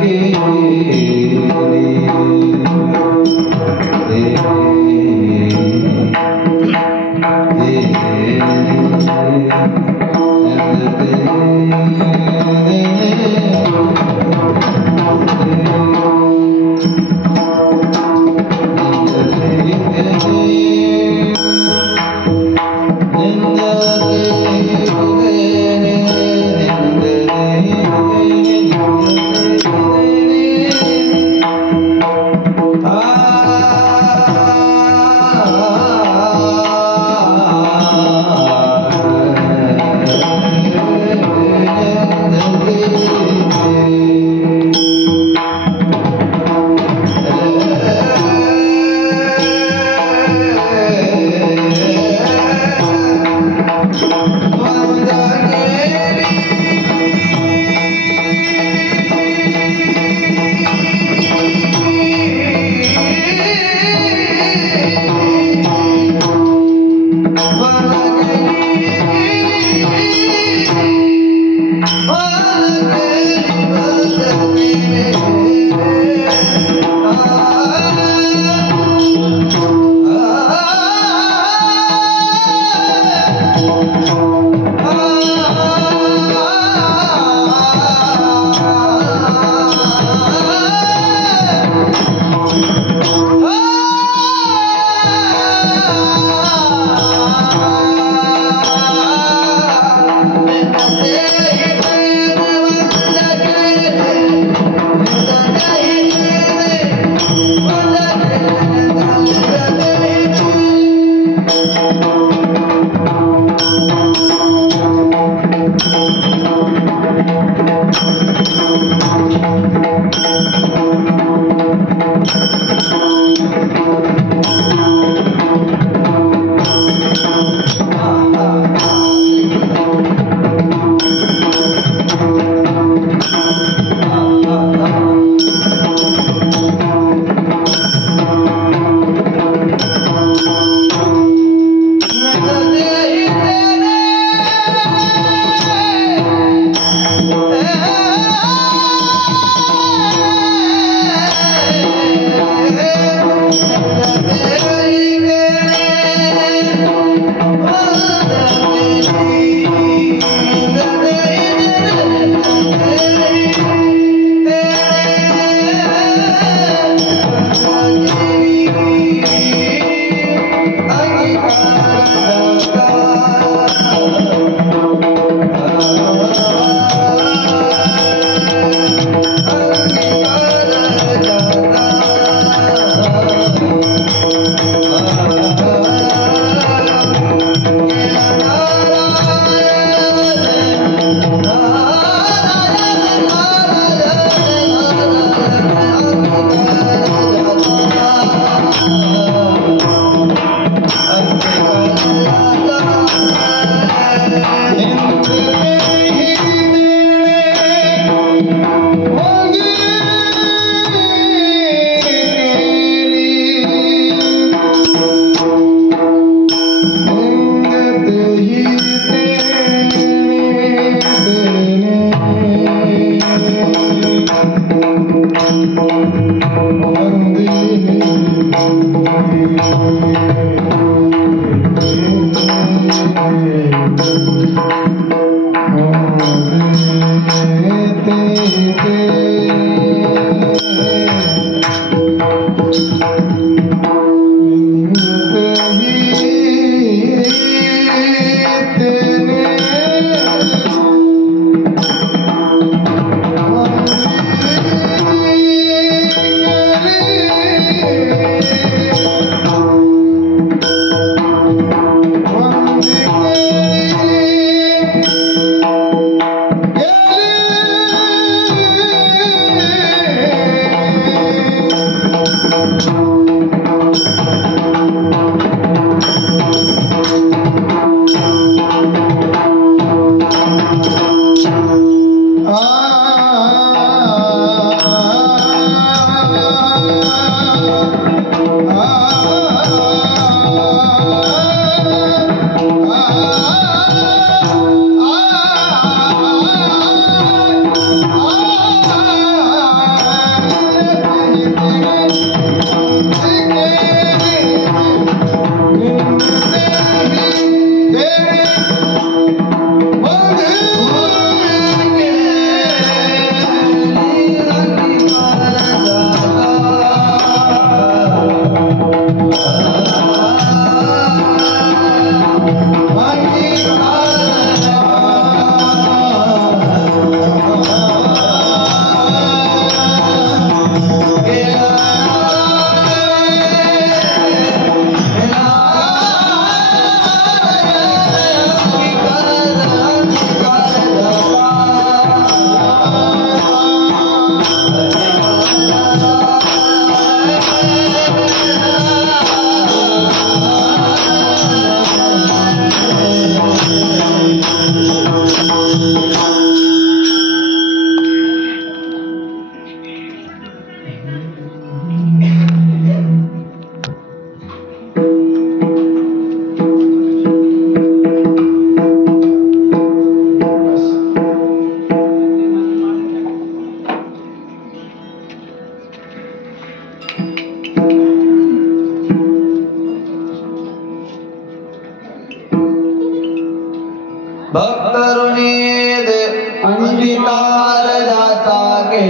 Thank you.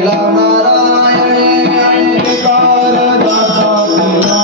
केला नारायणे अंगीकार जाता केला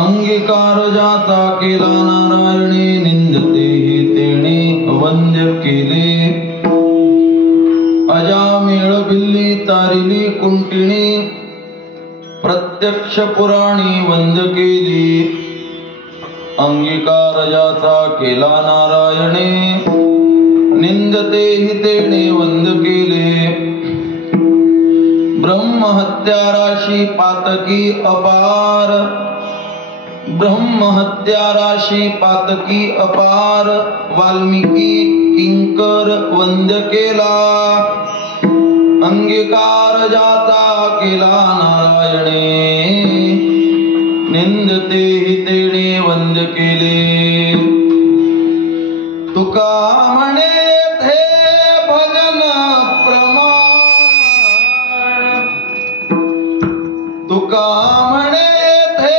अंगीकार जाता केला नारायणे निंदते तेणे वंद्य केले अजामेळ बिल्ली तारिली कुंटिणी प्रत्यक्ष पुराणी वंद केली अंगीकार जाता केला नारायणे निंदते तेणे वंद केले ब्रह्महत्या राशी पातकी अपार ब्रह्महत्या राशी पातकी अपार वाल्मिकी किंकर वंद्य केला अंगीकार जाता केला नारायणे निंदते तेणे वंद्य केले तुका म्हणे थे भजन प्रमाण तुका म्हणे थे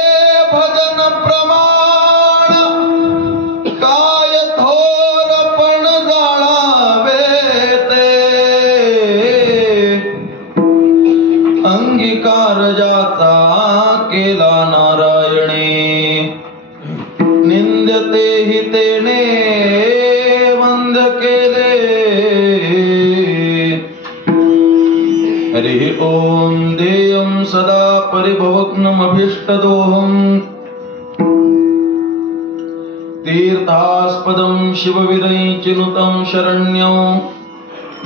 भजन प्रमाण काय थोरपण जाळावे ते अंगीकार जाता केला नारायणे निंदते तेणे वंद केले हरि ओम देयं सदा परिभवग्नमभीष्टदोहम् तीर्थास्पदं शिवविरञ्चिनुतं शरण्यं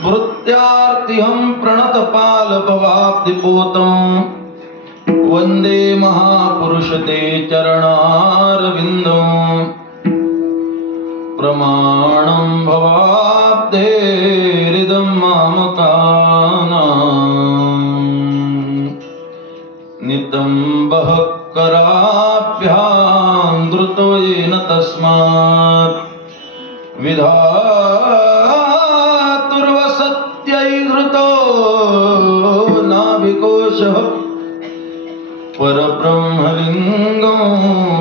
भृत्यार्तिहं प्रणतपालभवाब्धिपोतं वन्दे महापुरुष ते चरणारविन्दं प्रमाणं भवाब्धेरिदं मामकानां नितम्बः कराभ्यां द्रुतो येन तस्मात् विधातुर्वसत्यै धृतो नाभिकोशः परब्रह्मलिङ्गं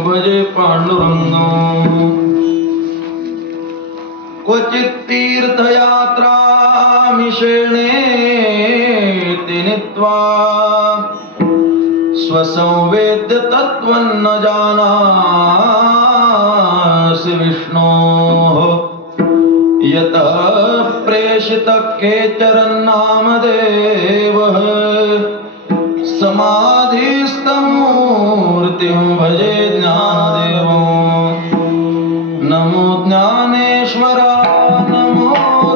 भजे पाण्डुरङ्गं क्वचित् तीर्थयात्रामिषेणेति नीत्वा स्वसंवेद्य तत्त्वं न जानासि विष्णोः यतः प्रेषितः केचरन्नामदेवः समाधिस्थमूर्तिं भजे ज्ञानदेवं नमो ज्ञानेश्वरा नमो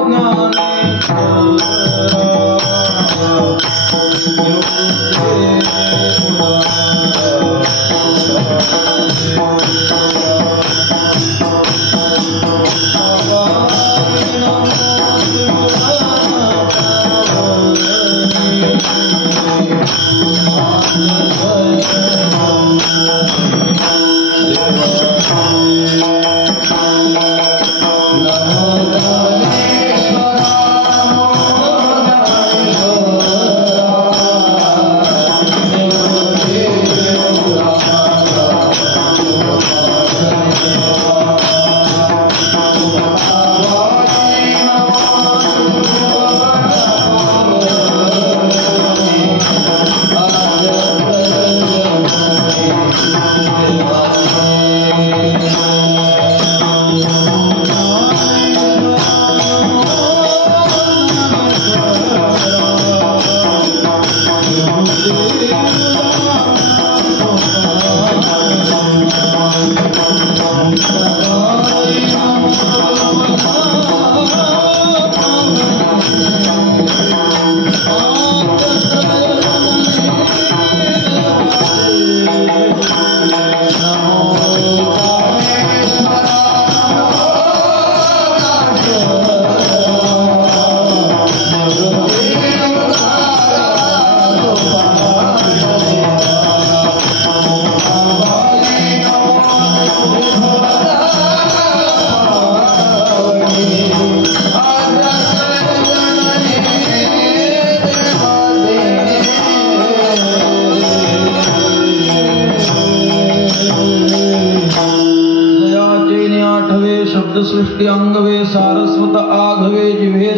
ज्ञानेश्वरा Thank you.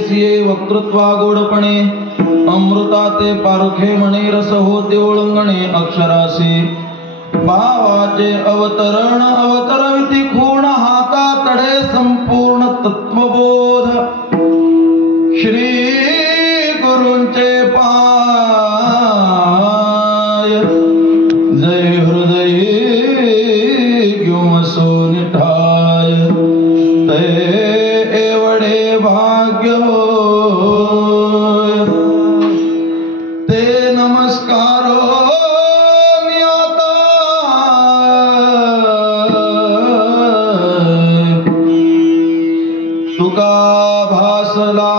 सिये वक्तृत्वा गोडपणे अमृता ते पारखे म्हणे रस होते ओळंगणे अक्षरासी भावाचे अवतरण अवतरविती खूण हाता तडे संपूर्ण तत्वबोध श्री गुरूंचे पाय जय हृदयी घेऊन सोनिठाय ते एवढे भाग्य होय ते नमस्कार तुका भासला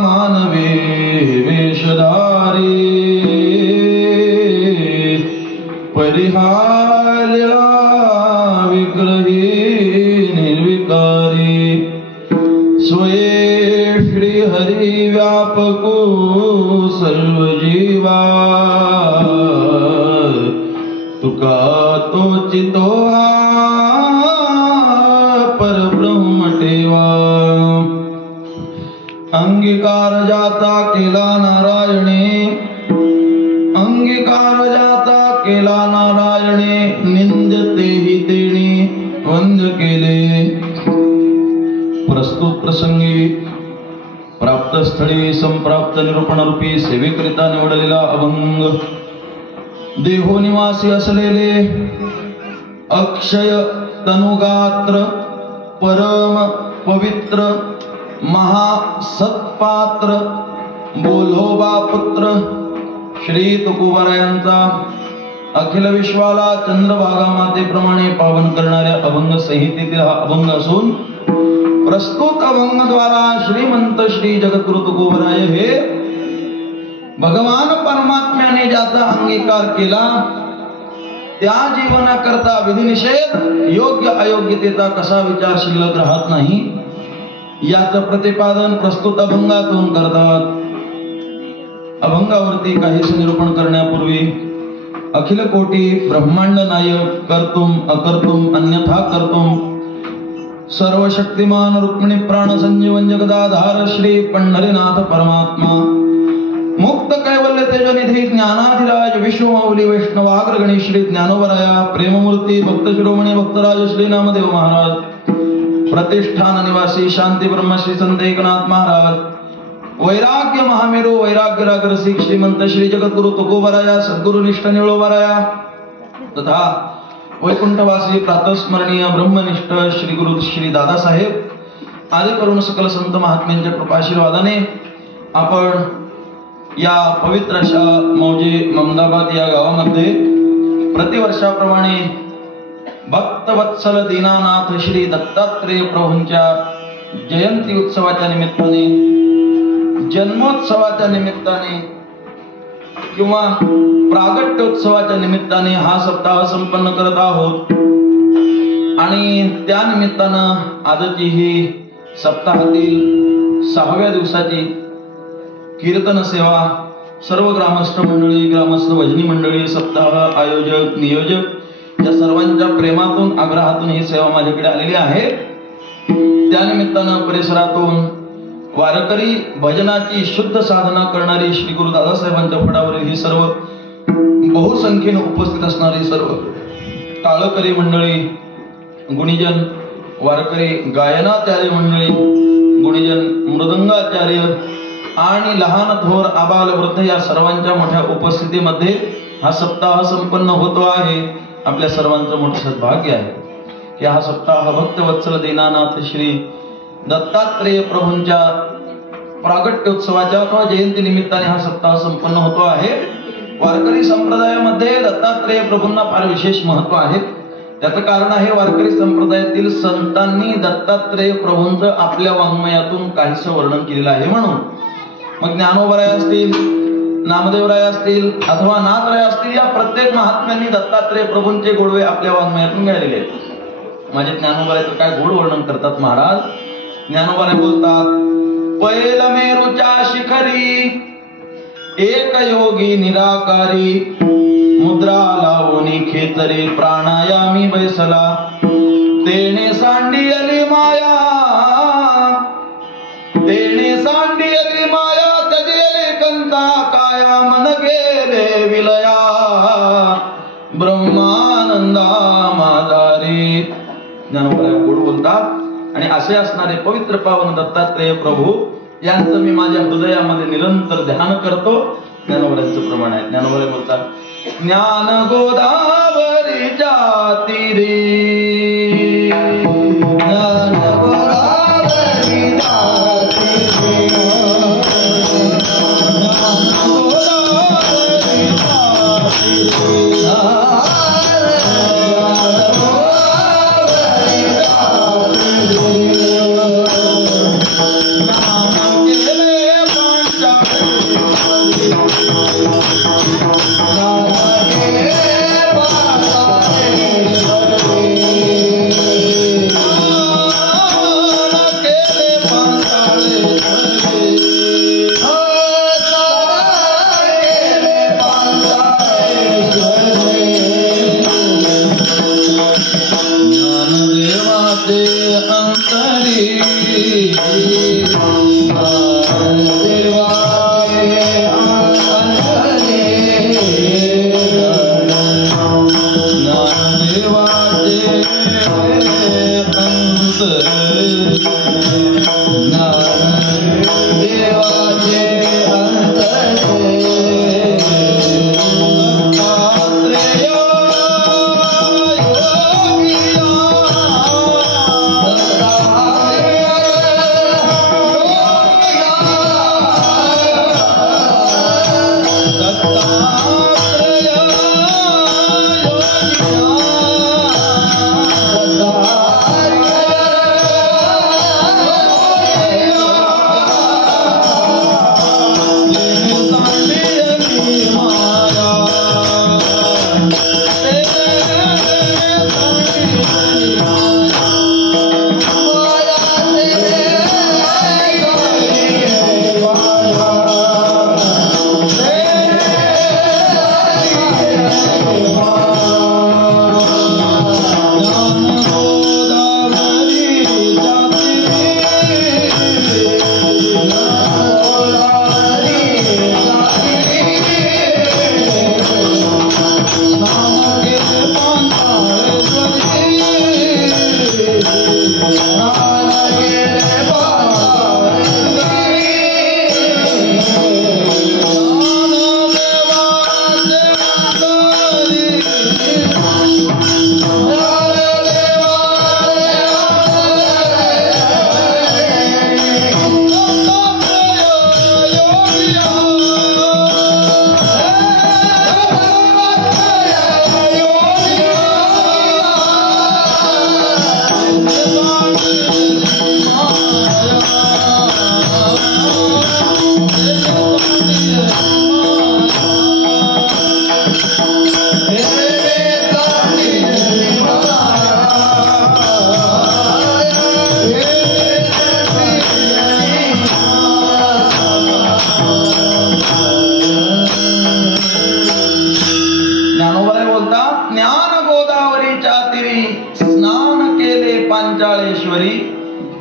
मानवी वेशधारी परिहारला विग्रही निर्विकारी स्वये श्री हरी व्यापको सर्व जीवा तुका तोचितो परब्रह्म ठेवा अंगीकार जाता केला नारायणे अंगीकार जाता केला नारायणे निंदतेही तेणी वंद्य केले प्रस्तुत प्रसंगी प्राप्त स्थळी संप्राप्त निरूपण रूपी सेवेकरिता निवडलेला अभंग देहो निवासी असलेले अक्षय तनुगात्र परम पवित्र महासत्पात्र बोलोबा पुत्र श्री तुकोबारायांचा अखिल विश्वाला चंद्रभागा मातेप्रमाणे पावन करणाऱ्या अभंग संहितेतील हा अभंग असून प्रस्तुत अभंगद्वारा श्रीमंत श्री जगद्गुरु तुकोबाराय हे भगवान परमात्म्याने ज्याचा अंगीकार केला त्या जीवनाकरता विधिनिषेध योग्य अयोग्यतेचा कसा विचार शिल्लक राहत नाही याचं प्रतिपादन प्रस्तुत अभंगातून करतात। अभंगावरती काहीच निरूपण करण्यापूर्वी अखिल कोटी ब्रह्मांड नायक कर्तुम अकर्तुम अन्यथा कर्तुम सर्वशक्तिमान रुक्मिणी प्राण संजीवन जगदाधार श्री पंढरीनाथ परमात्मा मुक्त कैवल्य तेजनिधी ज्ञानाधिराज विश्वमौली वैष्णवाग्रगणी श्री ज्ञानोबराया प्रेममूर्ती भक्त शिरोमणी भक्तराज श्री नामदेव महाराज प्रतिष्ठान निवासी शांती ब्रह्म श्री संत एकनाथ महाराज वैराग्य महामेरू वैराग्य रागरसिक श्रीमंत श्री जगद्गुरु तुकोबाराया सद्गुरु निष्ठ निळोबाराया तथा वैकुंठवासी प्रातस्मरणीय ब्रह्मनिष्ठ श्री गुरु श्री दादासाहेब आदी करून सकल संत महात्म्यांच्या कृपाशीर्वादाने आपण या पवित्र अशा मौजे ममदाबाद या गावामध्ये प्रतिवर्षाप्रमाणे भक्तवत्सल दीनानाथ श्री दत्तात्रेय प्रभूंच्या जयंती उत्सवाच्या निमित्ताने जन्मोत्सवाच्या निमित्ताने किंवा प्रागट्योत्सवाच्या निमित्ताने हा सप्ताह संपन्न करत आहोत आणि त्या निमित्तानं आजची ही सप्ताहातील 6व्या दिवसाची कीर्तन सेवा सर्व ग्रामस्थ मंडळी ग्रामस्थ भजनी मंडळी सप्ताह आयोजक नियोजक या सर्वांच्या प्रेमातून आग्रहातून ही सेवा माझ्याकडे आलेली आहे। त्या निमित्तानं परिसरातून वारकरी भजनाची शुद्ध साधना करणारी श्री गुरु दादासाहेबांच्या फडावरील ही सर्व बहुसंख्येने उपस्थित असणारी सर्व टाळकरी मंडळी गुणीजन वारकरी गायनाचार्य मंडळी गुणीजन मृदंगाचार्य आणि लहान थोर आबाल वृद्ध या सर्वांच्या मोठ्या उपस्थितीमध्ये हा सप्ताह संपन्न होतो आहे। आपल्या सर्वांचं मोठं सद्भाग्य आहे की हा सप्ताह भक्तवत्सल दीनानाथ श्री दत्तात्रेय प्रभूंच्या प्रागट्योत्सवाच्या अथवा जयंती निमित्ताने हा सप्ताह संपन्न होतो आहे। वारकरी संप्रदायामध्ये दत्तात्रेय प्रभूंना फार विशेष महत्व आहे। त्याचं कारण आहे वारकरी संप्रदायातील संतांनी दत्तात्रेय प्रभूंचं आपल्या वाङ्मयातून काहीसं वर्णन केलेलं आहे म्हणून। मग ज्ञानोबराय असतील नामदेवराय असतील अथवा नाथराय असतील या प्रत्येक महात्म्यांनी दत्तात्रेय प्रभूंचे गोडवे आपल्या वाङ्मयातून गायलेले आहेत। माझे ज्ञानोबराय तर काय गोड वर्णन करतात महाराज। ज्ञानोबराय बोलतात पैल मेरूच्या शिखरी एक योगी निराकारी मुद्रा लावणी खेचरी प्राणायामी बैसला तेणे सांडी अली माया तेणे सांडी बोलता काया मन गेले विलया ब्रह्मानंदा माधारी. ज्ञानोबा गोड बोलतात आणि असे असणारे पवित्र पावन दत्तात्रेय प्रभू यांचं मी माझ्या हृदयामध्ये निरंतर ध्यान करतो. ज्ञानोबांचं प्रमाण आहे. ज्ञानोबा बोलतात ज्ञान गोदावरीच्या तीरी ज्ञान गोदावरीच्या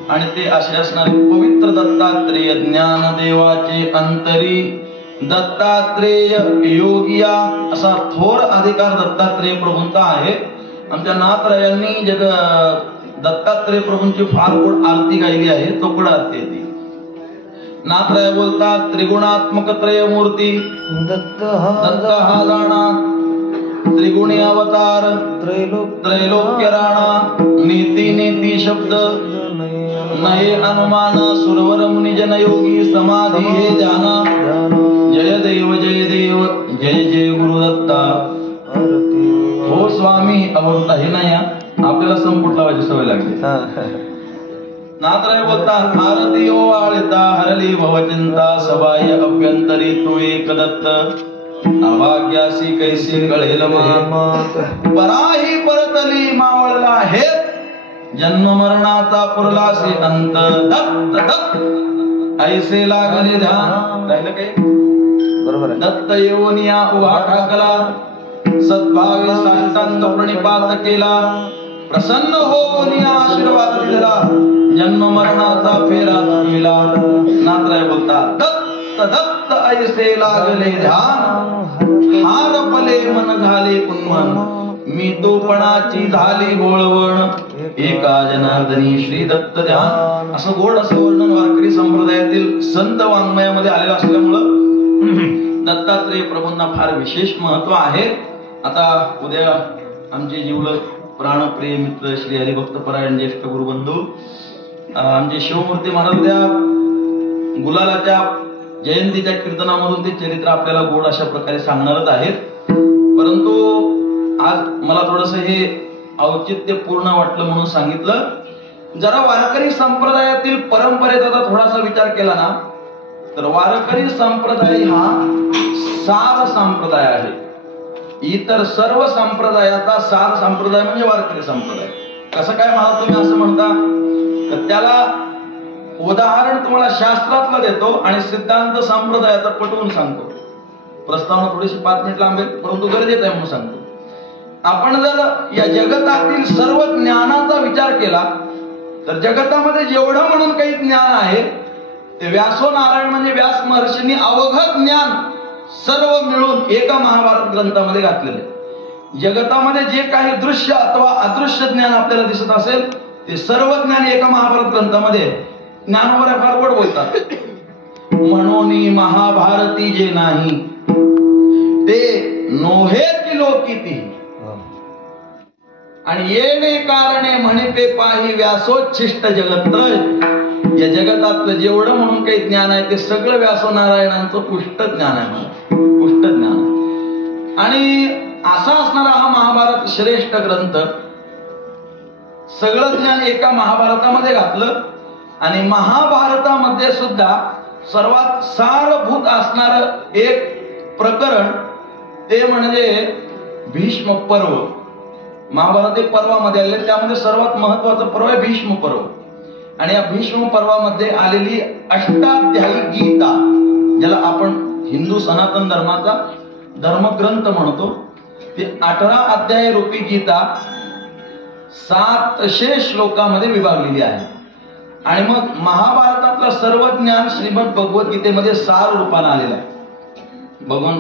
आणि ते असे असणारे पवित्र दत्तात्रेय ज्ञानदेवाचे अंतरी दत्तात्रेय योगिया असा थोर अधिकार दत्तात्रेय प्रभूंचा आहे. आमच्या नाथरायांनी जग दत्तात्रेय प्रभूंची फार गोड आरती गायली आहे. चोपड आरती आहे ती. नाथराय बोलतात त्रिगुणात्मक त्रय मूर्ती दत्त हा जाणा त्रिगुणी अवतार त्रैलोक्य राणा नीती नीती शब्द नये अनुमान सुरवर मुनी जन योगी समाधी हे जाना जय देव जय जय गुरुदत्ता. हो स्वामी अवंता हे नाही आपल्याला संपुट लावायची सवय लागली. नाथराय बोलतात आरती ओ आळिता हरली भवचिंता सबाय अभ्यंतरी तू एक दत्त अभाग्यासी कैसी गळेल मात पराही परतली मावळला हे जन्म मरणाचा पुरलासे अंत दत्त दत्त ऐसे लागले ध्यान. राहिलं काय बरोबर आहे. दत्त येऊनिया उभा ठाकला सद्भावे साष्टांग प्रणिपात केला प्रसन्न होऊन आशीर्वाद दिला जन्म मरणाचा फेरा केला. नाथराय बोलतात दत्त दत्त ऐसे लागले ध्यान, हारपले मन झाले पुन्मन, मी तोपणाची झाली गोळवण, एका जनार्दनी श्री दत्त ध्यान. असं गोड असं वर्णन वारकरी संप्रदायातील संत वाङ्मयामध्ये आलेलं असल्यामुळं दत्तात्रेय प्रभूंना फार विशेष महत्व आहे. आता उद्या आमचे जिवलग प्राणप्रिय मित्र श्री हरिभक्त परायण ज्येष्ठ गुरुबंधू आमचे शिवमूर्ती महाराज उद्या गुलालाच्या जयंतीच्या कीर्तनामधून ते चरित्र आपल्याला गोड अशा प्रकारे सांगणारच आहेत. परंतु आज मला थोडस हे औचित्यपूर्ण वाटलं म्हणून सांगितलं. जरा वारकरी संप्रदायातील परंपरेचा थोडासा विचार केला ना तर वारकरी संप्रदाय हा सार संप्रदाय आहे. इतर सर्व संप्रदायाचा सार संप्रदाय म्हणजे वारकरी संप्रदाय. कसं काय महाराज तुम्ही असं म्हणता तर त्याला उदाहरण तुम्हाला शास्त्रातलं देतो आणि सिद्धांत संप्रदायाचा पटवून सांगतो. प्रस्तावना थोडीशी 5 मिनिट लांबेल परंतु गरजेचं आहे म्हणून सांगतो. आपण जर या जगतातील सर्व ज्ञानाचा विचार केला तर जगतामध्ये जेवढं म्हणून काही ज्ञान आहे ते व्यासो नारायण म्हणजे व्यास महर्षींनी अवघड ज्ञान सर्व मिळून एका महाभारत ग्रंथामध्ये घातलेले. जगतामध्ये जे काही दृश्य अथवा अदृश्य ज्ञान आपल्याला दिसत असेल ते सर्व ज्ञान एका महाभारत ग्रंथामध्ये. ज्ञानोबर फार गोड बोलतात. म्हणून महाभारती जे नाही ते नोहे की लोकिती, आणि येणे कारणे म्हणिते पाही व्यासोच्छिष्ट जगत्रय. या जगतातलं जेवढं म्हणून काही ज्ञान आहे ते सगळं व्यासो नारायणांचं पुष्ट ज्ञान आहे. पुष्ट ज्ञान आणि असा असणारा हा महाभारत श्रेष्ठ ग्रंथ सगळं ज्ञान एका महाभारतामध्ये घातलं. आणि महाभारतामध्ये सुद्धा सर्वात सारभूत असणार एक प्रकरण ते म्हणजे भीष्म पर्व. महाभारत एक पर्वामध्ये आले त्यामध्ये सर्वात महत्वाचं पर्व आहे भीष्म पर्व. आणि या भीष्म पर्वामध्ये आलेली अष्टाध्यायी गीता ज्याला आपण हिंदू सनातन धर्माचा धर्मग्रंथ म्हणतो ती 18 अध्याय रूपी गीता 700 श्लोकामध्ये विभागलेली आहे. आणि मग महाभारतातलं सर्व ज्ञान श्रीमद भगवद्गीतेमध्ये सार रूपाने आलेलं आहे. भगवान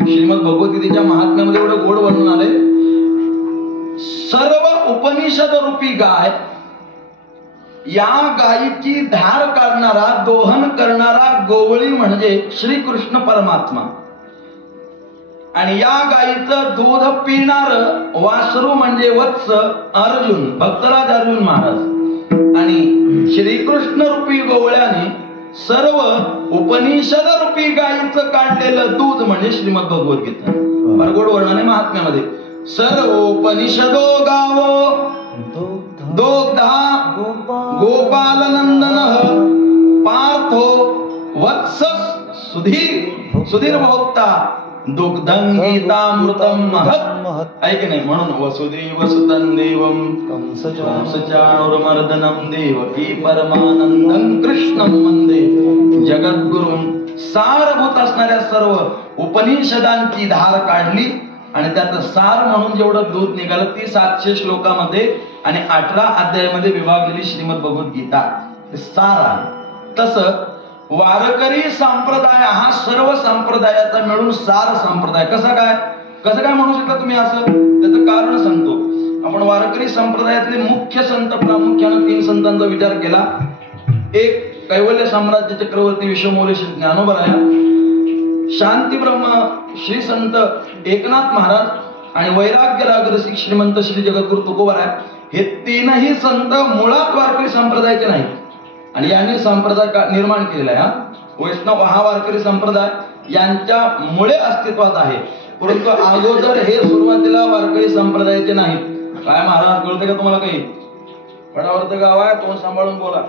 श्रीमद भगवद्गीतेच्या महात्म्यामध्ये एवढं गोड वर्णन आले. सर्व उपनिषद रूपी गाय, या गायीची धार काढणारा दोहन करणारा गोवळी म्हणजे श्रीकृष्ण परमात्मा. आणि या गायीचं दूध पिणार वासरू म्हणजे वत्स अर्जुन, भक्तराज अर्जुन महाराज. आणि श्रीकृष्ण रूपी गोवळ्याने सर्व उपनिषद रूपी गायीचं काढलेलं दूध म्हणजे श्रीमद भगवद्गीता. गोड वर्णन आहे महात्म्यामध्ये. सर्वोपनिषदो गावो दोग्धा गोपाल नंदन पार्थो वत्स सुधीर भोक्ता दुग्धं गीतामृतं महत्. ऐक नाही म्हणून वसुदेव सुतं देवं कंसचाणूरमर्दनं देवकी परमानंदं कृष्णं वंदे जगद्गुरुं. सारभूत असणाऱ्या सर्व उपनिषदांची धार काढली आणि त्याचं सार म्हणून जेवढं दूध निघालं ती 700 श्लोकामध्ये आणि 18 अध्यायामध्ये विभागलेली श्रीमद भगवद्गीता सार आहे. तसं वारकरी संप्रदाय हा सर्व संप्रदायाचा मिळून सार संप्रदाय. कसं काय म्हणू शकता तुम्ही असं? त्याचं कारण सांगतो. आपण वारकरी संप्रदायातले मुख्य संत प्रामुख्याने 3 संतांचा विचार केला. एक कैवल्य साम्राज्य चक्रवर्ती विश्वमौली श्री ज्ञानोबा राया, शांती ब्रह्म श्री संत एकनाथ महाराज आणि वैराग्य रागरसिक श्रीमंत श्री जगद्गुरु तुकोबा राय. हे 3ही संत मुळात वारकरी संप्रदायाचे नाहीत आणि यांनी संप्रदाय निर्माण केलेला आहे. वैष्णव हा वारकरी संप्रदाय यांच्या मुळे अस्तित्वात आहे. परंतु अगोदर हे सुरुवातीला वारकरी संप्रदायाचे नाहीत. काय महाराज कळते का तुम्हाला? काही पडावरचं गाव आहे, तोंड सांभाळून बोला.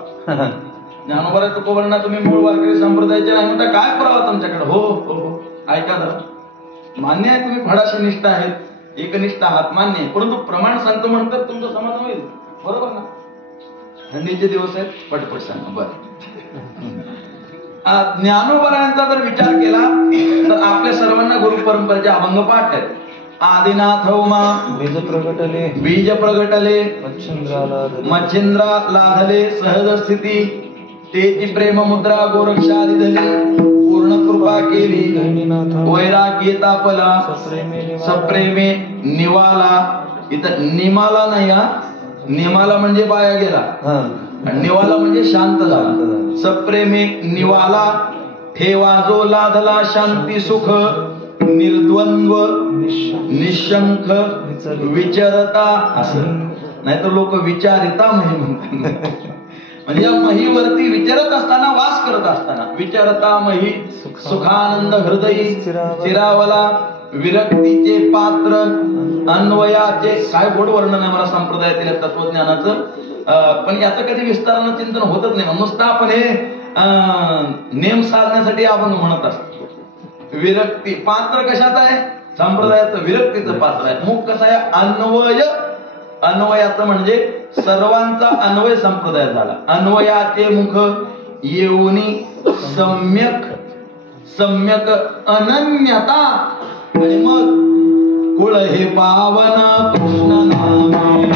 ज्ञानोबा तुकोबांना तुम्ही मूळ वारकरी संप्रदायाचे नाही म्हणता, काय पुरावा तुमच्याकडे? हो हो हो ऐका जरा. मान्य आहे तुम्ही फडाशी निष्ठ आहेत, एकनिष्ठ आहात, मान्य आहे. परंतु प्रमाण सांगतो म्हणतात तुमचं समाधान होईल. बरोबर ना? थंडीचे दिवस आहेत, पटपट सांगा. बरं, ज्ञानोबरायांचा जर विचार केला तर आपल्या सर्वांना गुरु परंपरेचे अभंग पाठ आहेत. आदिनाथ उमा बीज प्रगटले मच्छिंद्रा लाधले सहज स्थिती तेची प्रेम मुद्रा गोरक्षादी धरी पूर्ण कृपा केली वैराग्य तापला सप्रेमे निवाला. इथं निमाला नाही हा, निमाला म्हणजे बाया गेला, निवाला म्हणजे शांत झाला. सप्रेमे निवाला ठेवा जो लादला शांती सुख निर्द्वंद्व निशंक विचारता. असं नाहीतर लोक विचारिता मही म्हणतात. म्हणजे या महीवरती विचारत असताना वास करत असताना विचारता मही सुखानंद हृदयी चिरावला विरक्तीचे पात्र अन्वयाचे. काय गोड वर्णन आहे मला संप्रदायातील तत्वज्ञानाचं. पण याचं कधी विस्तारानं चिंतन होतच नाही. नुसतं आपण हे नेम साधण्यासाठी आपण म्हणत असतो. विरक्ती पात्र कशात आहे? संप्रदायाचं विरक्तीचं पात्र आहे. मुख कसं आहे? अन्वय. अन्वयाचं म्हणजे सर्वांचा अन्वय संप्रदाय झाला. अन्वयाचे मुख येऊनी सम्यक सम्यक अनन्यता. आणि मग कुळ हे पावन कृष्ण नामे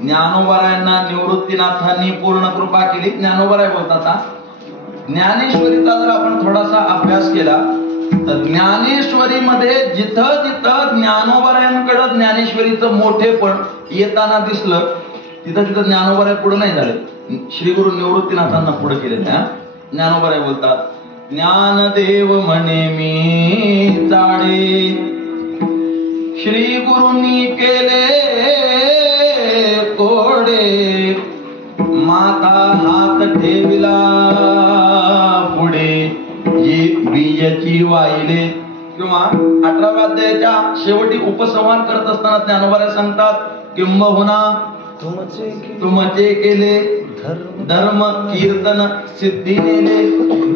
ज्ञानोबरायांना निवृत्तीनाथांनी पूर्ण कृपा केली. ज्ञानोबराय बोलतात. ज्ञानेश्वरीचा जर आपण थोडासा अभ्यास केला तर ज्ञानेश्वरीमध्ये जिथं जिथं ज्ञानोबरायांकडे ज्ञानेश्वरीचं मोठेपण येताना दिसलं तिथं तिथं ज्ञानोबराय पुढे नाही झाले. श्री गुरु निवृत्तीनाथांना पुढे केले. ज्ञानोबराय बोलतात ज्ञानदेव म्हणे मी जाडे श्री गुरूंनी केले कोडे माता हात ठेविला पुढे बीजाची वाहिले. किंवा 18व्या अध्यायाच्या शेवटी उपसंहार करत असताना ज्ञानोबराय सांगतात किंबहुना तुमचे केले धर्म कीर्तन सिद्धी नेले.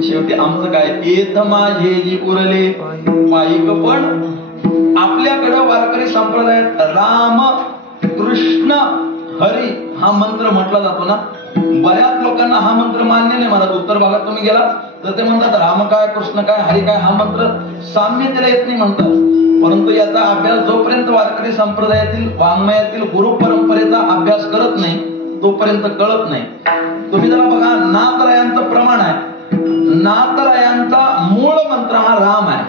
शेवटी आमचं काय येत माझे जी उरले पायिक. पण आपल्याकडं वारकरी संप्रदायात राम कृष्ण हरी हा मंत्र म्हटला जातो ना. बऱ्याच लोकांना हा मंत्र मान्य नाही. महाराज उत्तर भागात तुम्ही गेला तर ते म्हणतात राम काय कृष्ण काय हरी काय हा मंत्र साम्य त्याला येत नाही म्हणतात. परंतु याचा अभ्यास जोपर्यंत वारकरी संप्रदायातील वाङ्मयातील गुरु परंपरेचा अभ्यास करत नाही तोपर्यंत कळत नाही. तुम्ही जरा बघा नाथरायांचं प्रमाण आहे. नाथरायांचा मूळ मंत्र हा राम आहे.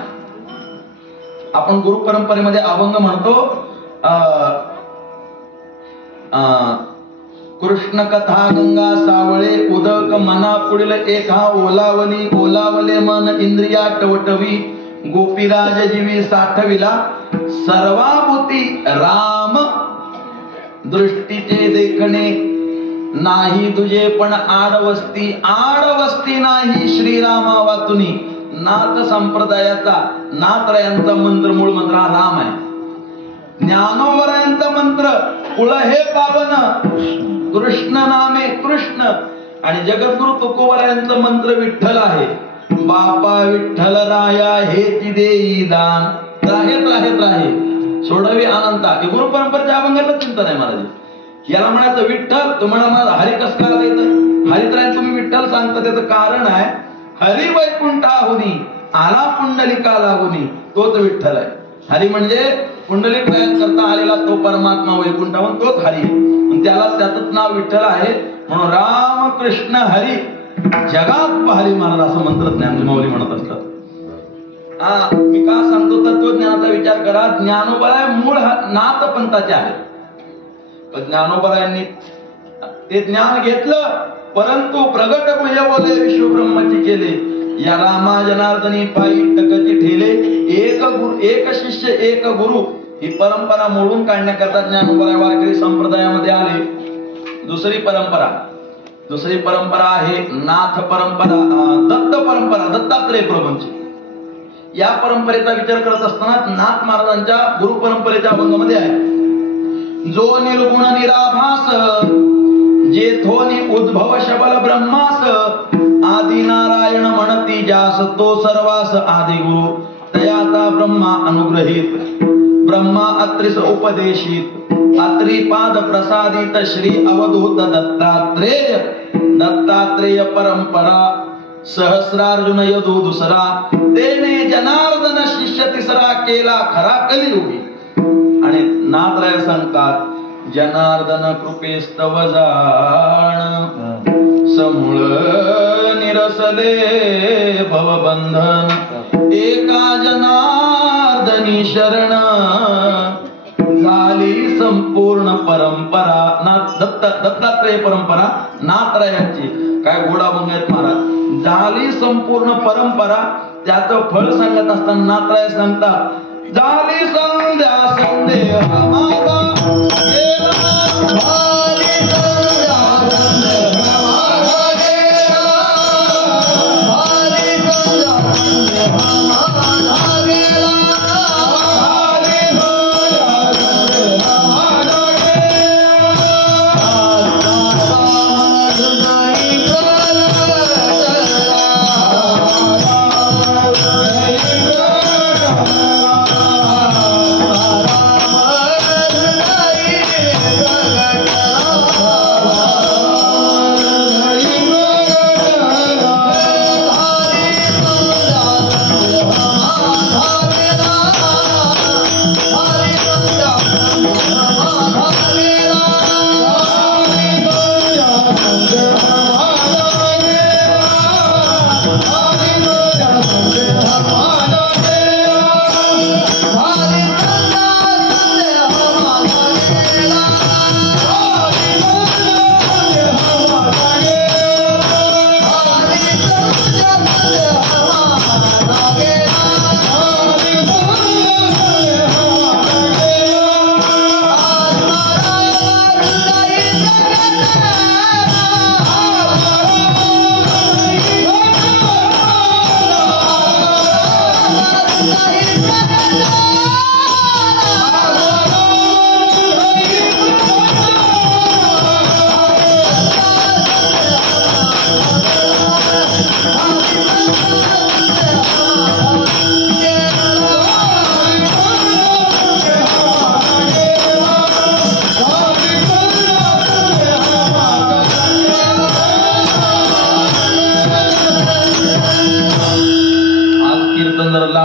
आपण गुरु परंपरेमध्ये अभंग म्हणतो कृष्ण कथा गंगा सावळे उदक मना पुढील एका ओलावली ओलावले मन इंद्रिया टवटवी गोपीराज जीवी साठविला सर्वाभूती राम दृष्टीचे देखणे नाही तुझे पण आडवस्ती आडवस्ती नाही श्रीरामा वाचुनी. नाथ संप्रदायाचा नाथरायांचा मंत्र मूळ मंत्र हा राम आहे. ज्ञानोबरायांचा मंत्र कुळ हे पावन कृष्ण नामे कृष्ण. आणि जगद्गुरु तुकोबरायांचा मंत्र विठ्ठल आहे. बापा विठ्ठल राया हेची देई दान राहेत राहेत राहे सोडवी अनंता. हे गुरु परंपरेच्या अभंगाचं चिंतन आहे महाराज. याला म्हणायचं विठ्ठल, तो म्हणा हरी कस काय येतं? हरित्राय तुम्ही विठ्ठल सांगता, त्याचं कारण आहे हरी वैकुंठाहुनी आला पुंडलिका लागुनी, तोच विठ्ठल आहे. हरी म्हणजे पुंडलिक करता आलेला तो परमात्मा वैकुंठाहून, तोच हरी. त्याला त्याच नाव विठ्ठल आहे. म्हणून राम कृष्ण हरी जगात हरी महाराज असं मंत्र ज्ञानमाऊली म्हणत असतात. मी का सांगतो, तत्वज्ञानाचा विचार करा. ज्ञानोबराय मूळ नाथ पंथाचे आहे, पण ज्ञानोबरायांनी ते ज्ञान घेतलं, परंतु प्रगट भुज बोले विश्व ब्रह्माची केले. या रामा जनार्दनी पायी टकती ठेले. एक गुरु एक शिष्य एक गुरु ही परंपरा मोडून काढण्याकरता ज्ञानोबराय वारकरी संप्रदायामध्ये आले. दुसरी परंपरा आहे नाथ परंपरा, दत्त परंपरा, दत्तात्रेय प्रभूंची. या परंपरेचा विचार करत असताना नाथ महाराजांच्या गुरु परंपरेच्या अभंगामध्ये आहे, जो निर्गुण निराभास जेथोनी उद्भव शबल ब्रह्मास, आदि नारायण म्हणती जास, तो सर्वास आदि गुरु तयाचा ब्रह्मा अनुग्रहित. ब्रह्मा अत्रिस उपदेशित, अत्रि पाद प्रसादित श्री अवधूत दत्तात्रेय. दत्तात्रेय परंपरा सहस्रार्जुन यदु दुसरा, तेने जनार्दन शिष्य तिसरा केला खरा कलियुगी. आणि नाथराय सांगतात, जनार्दन कृपेस्तव जाण, समूळ निरसले भवबंधन, एका जनार्दनी शरण झाली संपूर्ण परंपरा. दत्तात्रेय परंपरा नाथरायांची. काय गोडा आहेत महाराज, झाली संपूर्ण परंपरा. त्याचं फळ सांगत असताना नाथराय सांगतात, झाली संध्या संदेह माझा गेला, झाली संध्या संदेह माझा गेला, झाली संध्या संदेह माझा गेला, झाली संध्या संदेह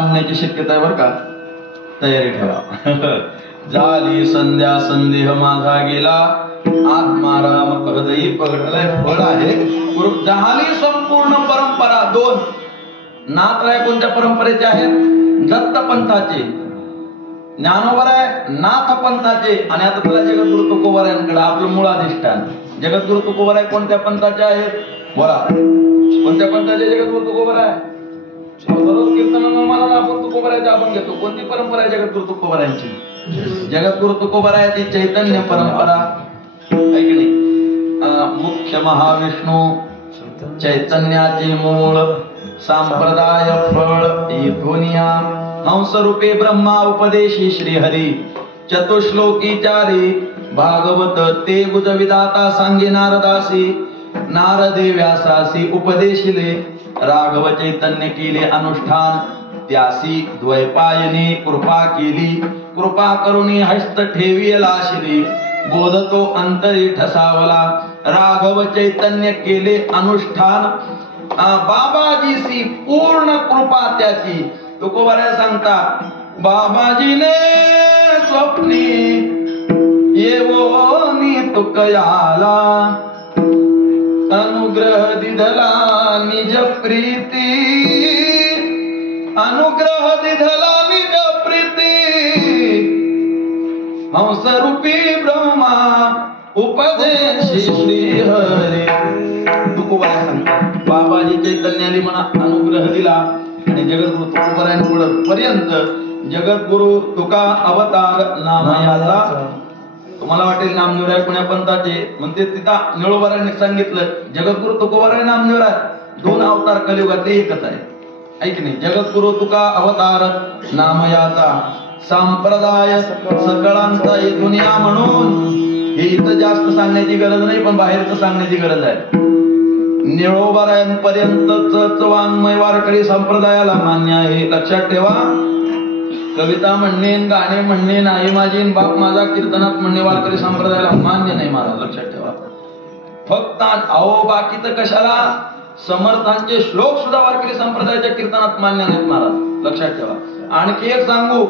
माझा शक्यता आहे बरं का, तयारी ठेवा. झाली संध्या संदेह माझा गेला, आत्माराम हृदयी पगडलाय. फळ आहे झाली संपूर्ण परंपरा. दोन नाथराय कोणत्या परंपरेचे आहेत? दत्त पंथाचे. ज्ञानोबराय नाथ पंथाचे. आणि आता तुला जगद्गुरु तुकोबरायांकडे आपलं मूळ अधिष्ठान. जगद्गुरु तुकोबराय कोणत्या पंथाचे आहेत? बोला, कोणत्या पंथाचे जगद्गुरु तुकोबराय? रोज कीर्तनानं मला आपण तुकोबरायचं आपण घेतो. कोणती परंपरा आहे जगद्गुरु तुकोबरायांची? जगद्गुरु तुकोबरायाची चैतन्य परंपरा आहे की नाही? मुख्य महाविष्णू चैतन्याचे मूळ संप्रदाय फळ ध्वनिया हंसरूपे ब्रह्मा उपदेशी श्रीहरी चतुश्लोकी चारी भागवत ते गुज विदाता सांगे नारदासी नारदे व्यासासी उपदेशिले राघव चैतन्य केले अनुष्ठान त्यासी द्वैपायने कृपा केली कृपा करुणी हस्त ठेवी लाशिली बोधतो अंतरी ठसावला, राघव चैतन्य केले अनुष्ठान, बाबाजीसी पूर्ण कृपा त्याची. तुकोबाराया सांगतात, बाबाजीने स्वप्नी येवोनी तुकयाला, अनुग्रह दिधला निज प्रीती, अनुग्रह दिधला निज प्रीती, हंसरूपी ब्रह्मा उपदेशी श्री हरी. तुकोबाराया सांगतात, बाबाजी चैतन्याने मला अनुग्रह दिला आणि जगद्गुरु तुकोबारायांपुढे पर्यंत जगद्गुरु तुका अवतार नामयाचा. तुम्हाला वाटेल नामदेवराय पुण्या पंथाचे म्हणते, तिथं निळोबारांनी सांगितलं जगद्गुरु तुकोबाराय नामदेवराय दोन अवतार कलियुगातले एकच आहे. ऐक नाही, जगद्गुरु तुका अवतार नामयाचा, संप्रदाय सकळांचा हे दुनिया म्हणून. हे इथं जास्त सांगण्याची गरज नाही, पण बाहेरच सांगण्याची गरज आहे. निळोबारायांपर्यंतच वाङ्मय वारकरी संप्रदायाला मान्य आहे. लक्षात ठेवा, कविता म्हणणे गाणे म्हणणे नाही माझी बाप माझा कीर्तनात म्हणणे वारकरी संप्रदायाला मान्य नाही महाराज. लक्षात ठेवा, फक्त अहो बाकी तर कशाला, समर्थांचे श्लोक सुद्धा वारकरी संप्रदायाच्या कीर्तनात मान्य नाहीत महाराज. लक्षात ठेवा. आणखी एक सांगू,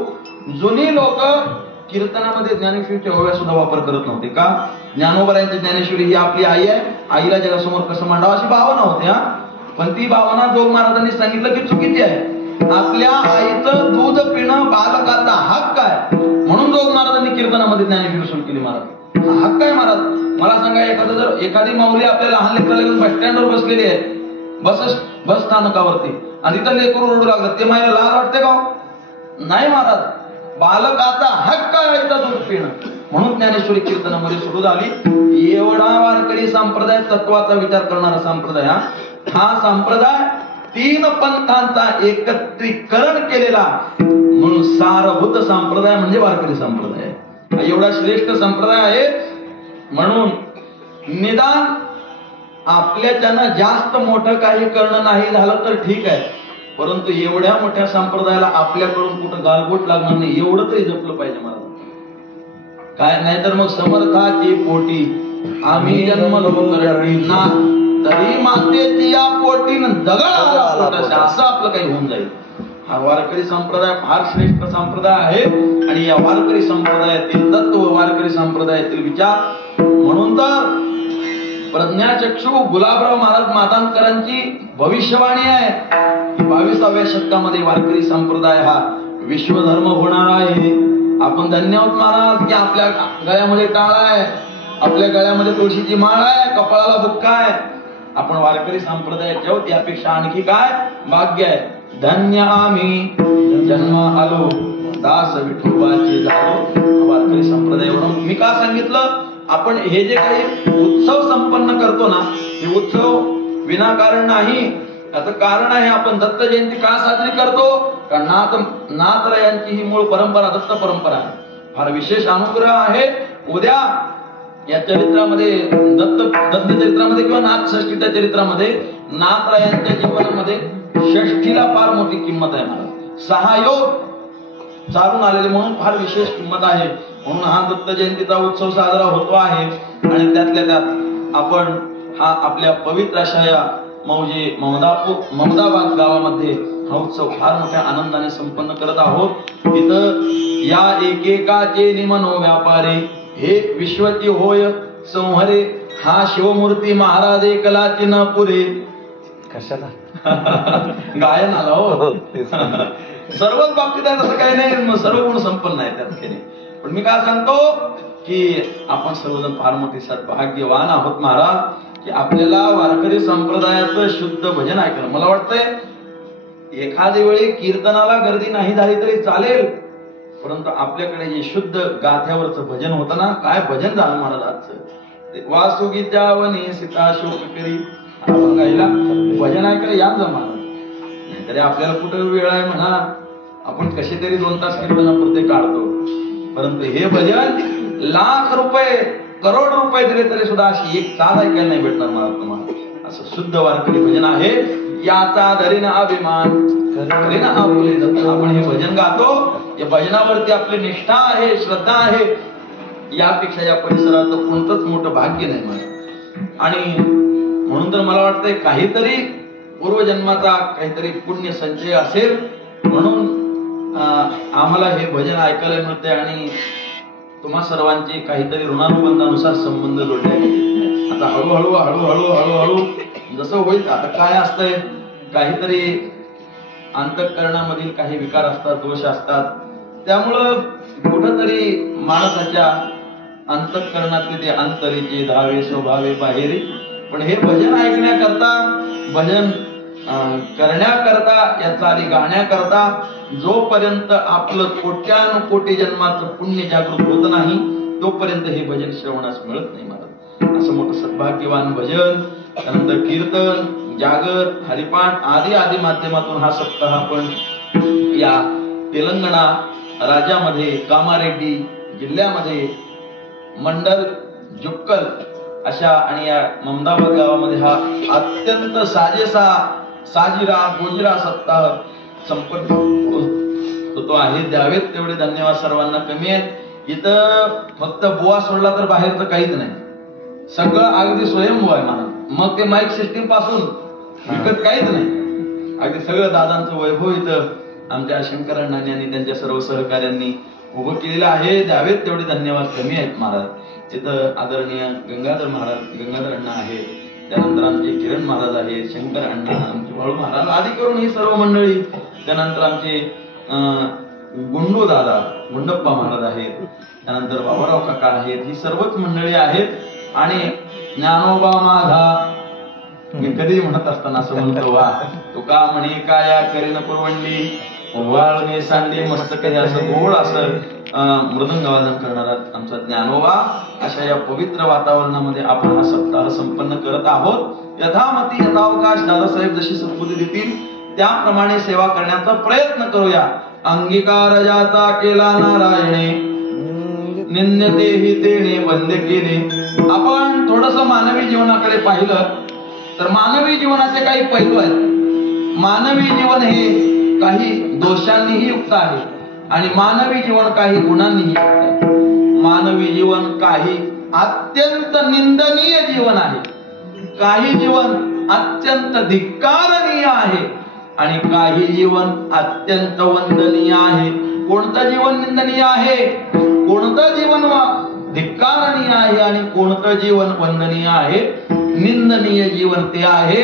जुनी लोक कीर्तनामध्ये ज्ञानेश्वरीच्या ओव्या सुद्धा वापर करत नव्हते. का? ज्ञानोबारायांची ज्ञानेश्वरी ही आपली आई आहे, आईला जगासमोर कसं मांडावं अशी भावना होती. पण ती भावना जोग महाराजांनी सांगितलं की चुकीची आहे. आपल्या आईचं दूध पिणं बालकाचा हक्क आहे, म्हणून जोग महाराजांनी कीर्तनामध्ये ज्ञानेश्वरी सुरू केली. महाराज हा हक्क आहे महाराज. मला सांगा, एखादी माऊली आपल्या लहान लेकराला घेऊन बस स्टँडवर बसलेली आहे, बस स्थानकावरती, आणि तिथं लेकरू रडू लागलं, ते मला लाज वाटते का? नाही महाराज, बालकाचा हक्क आहे दूध पिणं, म्हणून ज्ञानेश्वरी कीर्तनामध्ये सुरू झाली. एवढा वारकरी संप्रदाय तत्वाचा विचार करणारा संप्रदाय हा संप्रदाय तीन पंथांचा एकत्रीकरण केलेला म्हणून सारभूत संप्रदाय म्हणजे वारकरी संप्रदाय. एवढा श्रेष्ठ संप्रदाय आहे. म्हणून निदान आपल्याच्यानं जास्त मोठं काही करणं नाही झालं तर ठीक आहे, परंतु एवढ्या मोठ्या संप्रदायाला आपल्याकडून कुठं गालबोट लागणार नाही एवढं तरी जपलं पाहिजे मला. काय नाही तर मग समर्थाची पोटी आम्ही जन्मलो करणी ना, तरी मातेची या पोटीन दगड असं आपलं काही होऊन जाईल. हा वारकरी संप्रदाय फार श्रेष्ठ संप्रदाय आहे आणि या वारकरी संप्रदायातील तत्व, वारकरी संप्रदायातील विचार, म्हणून तर प्रज्ञाचक्षु गुलाबराव महाराज मादानकरांची भविष्यवाणी आहे की 22व्या शतकामध्ये वारकरी संप्रदाय हा विश्वधर्म होणार आहे. आपण धन्य आहोत महाराज की आपल्या गळ्यामध्ये टाळ आहे, आपल्या गळ्यामध्ये तुळशीची माळ आहे, कपाळाला बुक्का आहे. आपण वारकरी संप्रदायाचे आहोत, यापेक्षा आणखी काय भाग्य आहे. धन्य आम्ही जन्म आलो, दास विठोबाचे झालो. वारकरी संप्रदायावरून मी का सांगितलं, आपण हे जे काही उत्सव संपन्न करतो ना, हे उत्सव विनाकारण नाही. याचं कारण आहे, आपण दत्त जयंती का साजरी करतो? कारण नाथरायांची ही मूळ परंपरा दत्त परंपरा आहे. फार विशेष अनुग्रह आहे. उद्या या चरित्रामध्ये दत्त चरित्रामध्ये किंवा नाथ षष्ठीच्या चरित्रामध्ये नाथरायांच्या जीवनामध्ये षष्ठीला फार मोठी किंमत आहे महाराज. 6 योग चालून आलेले म्हणून फार विशेष किंमत आहे. म्हणून हा दत्त जयंतीचा उत्सव साजरा होतो आहे. आणि त्यातल्या त्यात आपण हा आपल्या पवित्र अशा या मौजे ममदाबाद गावामध्ये हा उत्सव फार मोठ्या आनंदाने संपन्न करत आहोत. इथं या एकेकाचे निमनो व्यापारे हे विश्वती होय संहरे, हा शिवमूर्ती महाराज एकलाची न पुरे. कशाला गायन आला हो. सर्वच बाबतीत आहे तसं काही नाही, सर्व गुण संपन्न आहे त्यात काही नाही. पण मी काय सांगतो की आपण सर्वजण फार मोठे सद्भाग्यवान आहोत महाराज की आपल्याला वारकरी संप्रदायाचं शुद्ध भजन ऐकणं. मला वाटतंय एखाद्या वेळी कीर्तनाला गर्दी नाही झाली तरी चालेल, परंतु आपल्याकडे जे शुद्ध गाथ्यावरचं भजन होतं ना, काय भजन झालं महाराज आजचं. वासुगीच्या वनी सीता शोक करी आपण गायला भजन ऐकायला या जा महाराज. नाहीतरी आपल्याला कुठं वेळ आहे म्हणा, आपण कसे तरी 2 तास कीर्तनापुरते काढतो, परंतु हे भजन लाख रुपये करोड रुपये दिले तरी सुद्धा अशी एक चाल ऐकायला नाही भेटणार महाराज तुम्हाला. असं शुद्ध वारकरी भजन आहे. याचा धरीन अभिमान करीन आपुले. आपण हे भजन गातो, या भजनावरती आपली निष्ठा आहे, श्रद्धा आहे. यापेक्षा या परिसरात कोणतंच मोठं भाग्य नाही मला. आणि म्हणून तर मला वाटतंय काहीतरी पूर्वजन्माचा काहीतरी पुण्य संचय असेल म्हणून आम्हाला हे भजन ऐकायला मिळते आणि तुम्हा सर्वांचे काहीतरी ऋणानुबंधानुसार संबंध जोडले. आता हळूहळू हळूहळू हळूहळू जसं होईल. आता काय असतंय, काहीतरी अंतःकरणामधील काही विकार असतात, दोष असतात, त्यामुळं कुठंतरी माणसाच्या अंतःकरणातले ते अंतरीचे धावे स्वभावे बाहेरी. पण हे भजन ऐकण्याकरता, भजन करण्याकरता, या चाली गाण्याकरता जोपर्यंत आपलं कोट्यानुकोटी जन्माचं पुण्य जागृत होत नाही तोपर्यंत हे भजन श्रवणास मिळत नाही मला. असं मोठं सद्भाग्यवान भजन, त्यानंतर कीर्तन, जागर, हरिपाठ आदी आदी माध्यमातून हा सप्ताह आपण या तेलंगणा राज्यामध्ये कामारेड्डी जिल्ह्यामध्ये मंडल जुक्कल अशा आणि या ममदाबाद गावामध्ये हा अत्यंत साजिरा गोजिरा सप्ताह संपन्न होतो आहे. द्यावेत तेवढे धन्यवाद सर्वांना कमी आहेत. इथं फक्त बुवा सोडला तर बाहेरचं काहीच नाही, सगळं अगदी स्वयंभू आहे मला. मग ते माईक सिस्टीम पासून विकत काहीच नाही, अगदी सगळं दादांचं वैभव इथं आमच्या शंकरांनी आणि त्यांच्या सर्व सहकार्यांनी उभं केलेलं आहे. द्यावेत तेवढे धन्यवाद कमी आहेत महाराज. तिथं आदरणीय गंगाधर महाराज, गंगाधर अण्णा आहेत, त्यानंतर आमचे किरण महाराज आहेत, शंकर अण्णा, आमचे बाळू महाराज आदी करून ही सर्व मंडळी, त्यानंतर आमचे गुंडू दादा, गुंडप्पा महाराज आहेत, त्यानंतर बाबाराव काका आहेत, ही सर्वच मंडळी आहेत. आणि ज्ञानोबा माझा मी कधी म्हणत असताना असं म्हणतो, वा तुका म्हणे काया करीन पुरवंडी वाळणे सांडे मस्तक हे असं गोड असं मृदंग वादन करणारा आमचा ज्ञानोबा. अशा या पवित्र वातावरणामध्ये आपण हा सप्ताह संपन्न करत आहोत. यथामती यथावकाश दादासाहेब जशी सद्बुद्धी देतील त्याप्रमाणे सेवा करण्याचा प्रयत्न करूया. अंगीकार ज्याचा केला नारायणे निंदतेही तेने बंद केले. आपण थोडस मानवी जीवनाकडे पाहिलं तर मानवी जीवनाचे काही पैलू आहेत. मानवी जीवन हे काही दोषांनीही युक्त आहे आणि मानवी जीवन काही गुणांनीही युक्त आहे. मानवी जीवन काही अत्यंत निंदनीय जीवन आहे, काही जीवन अत्यंत धिक्कारणीय आहे आणि काही जीवन अत्यंत वंदनीय आहे. कोणतं जीवन निंदनीय आहे, कोणतं जीवन धिक्कारणीय आहे आणि कोणतं जीवन वंदनीय आहे? निंदनीय जीवन ते आहे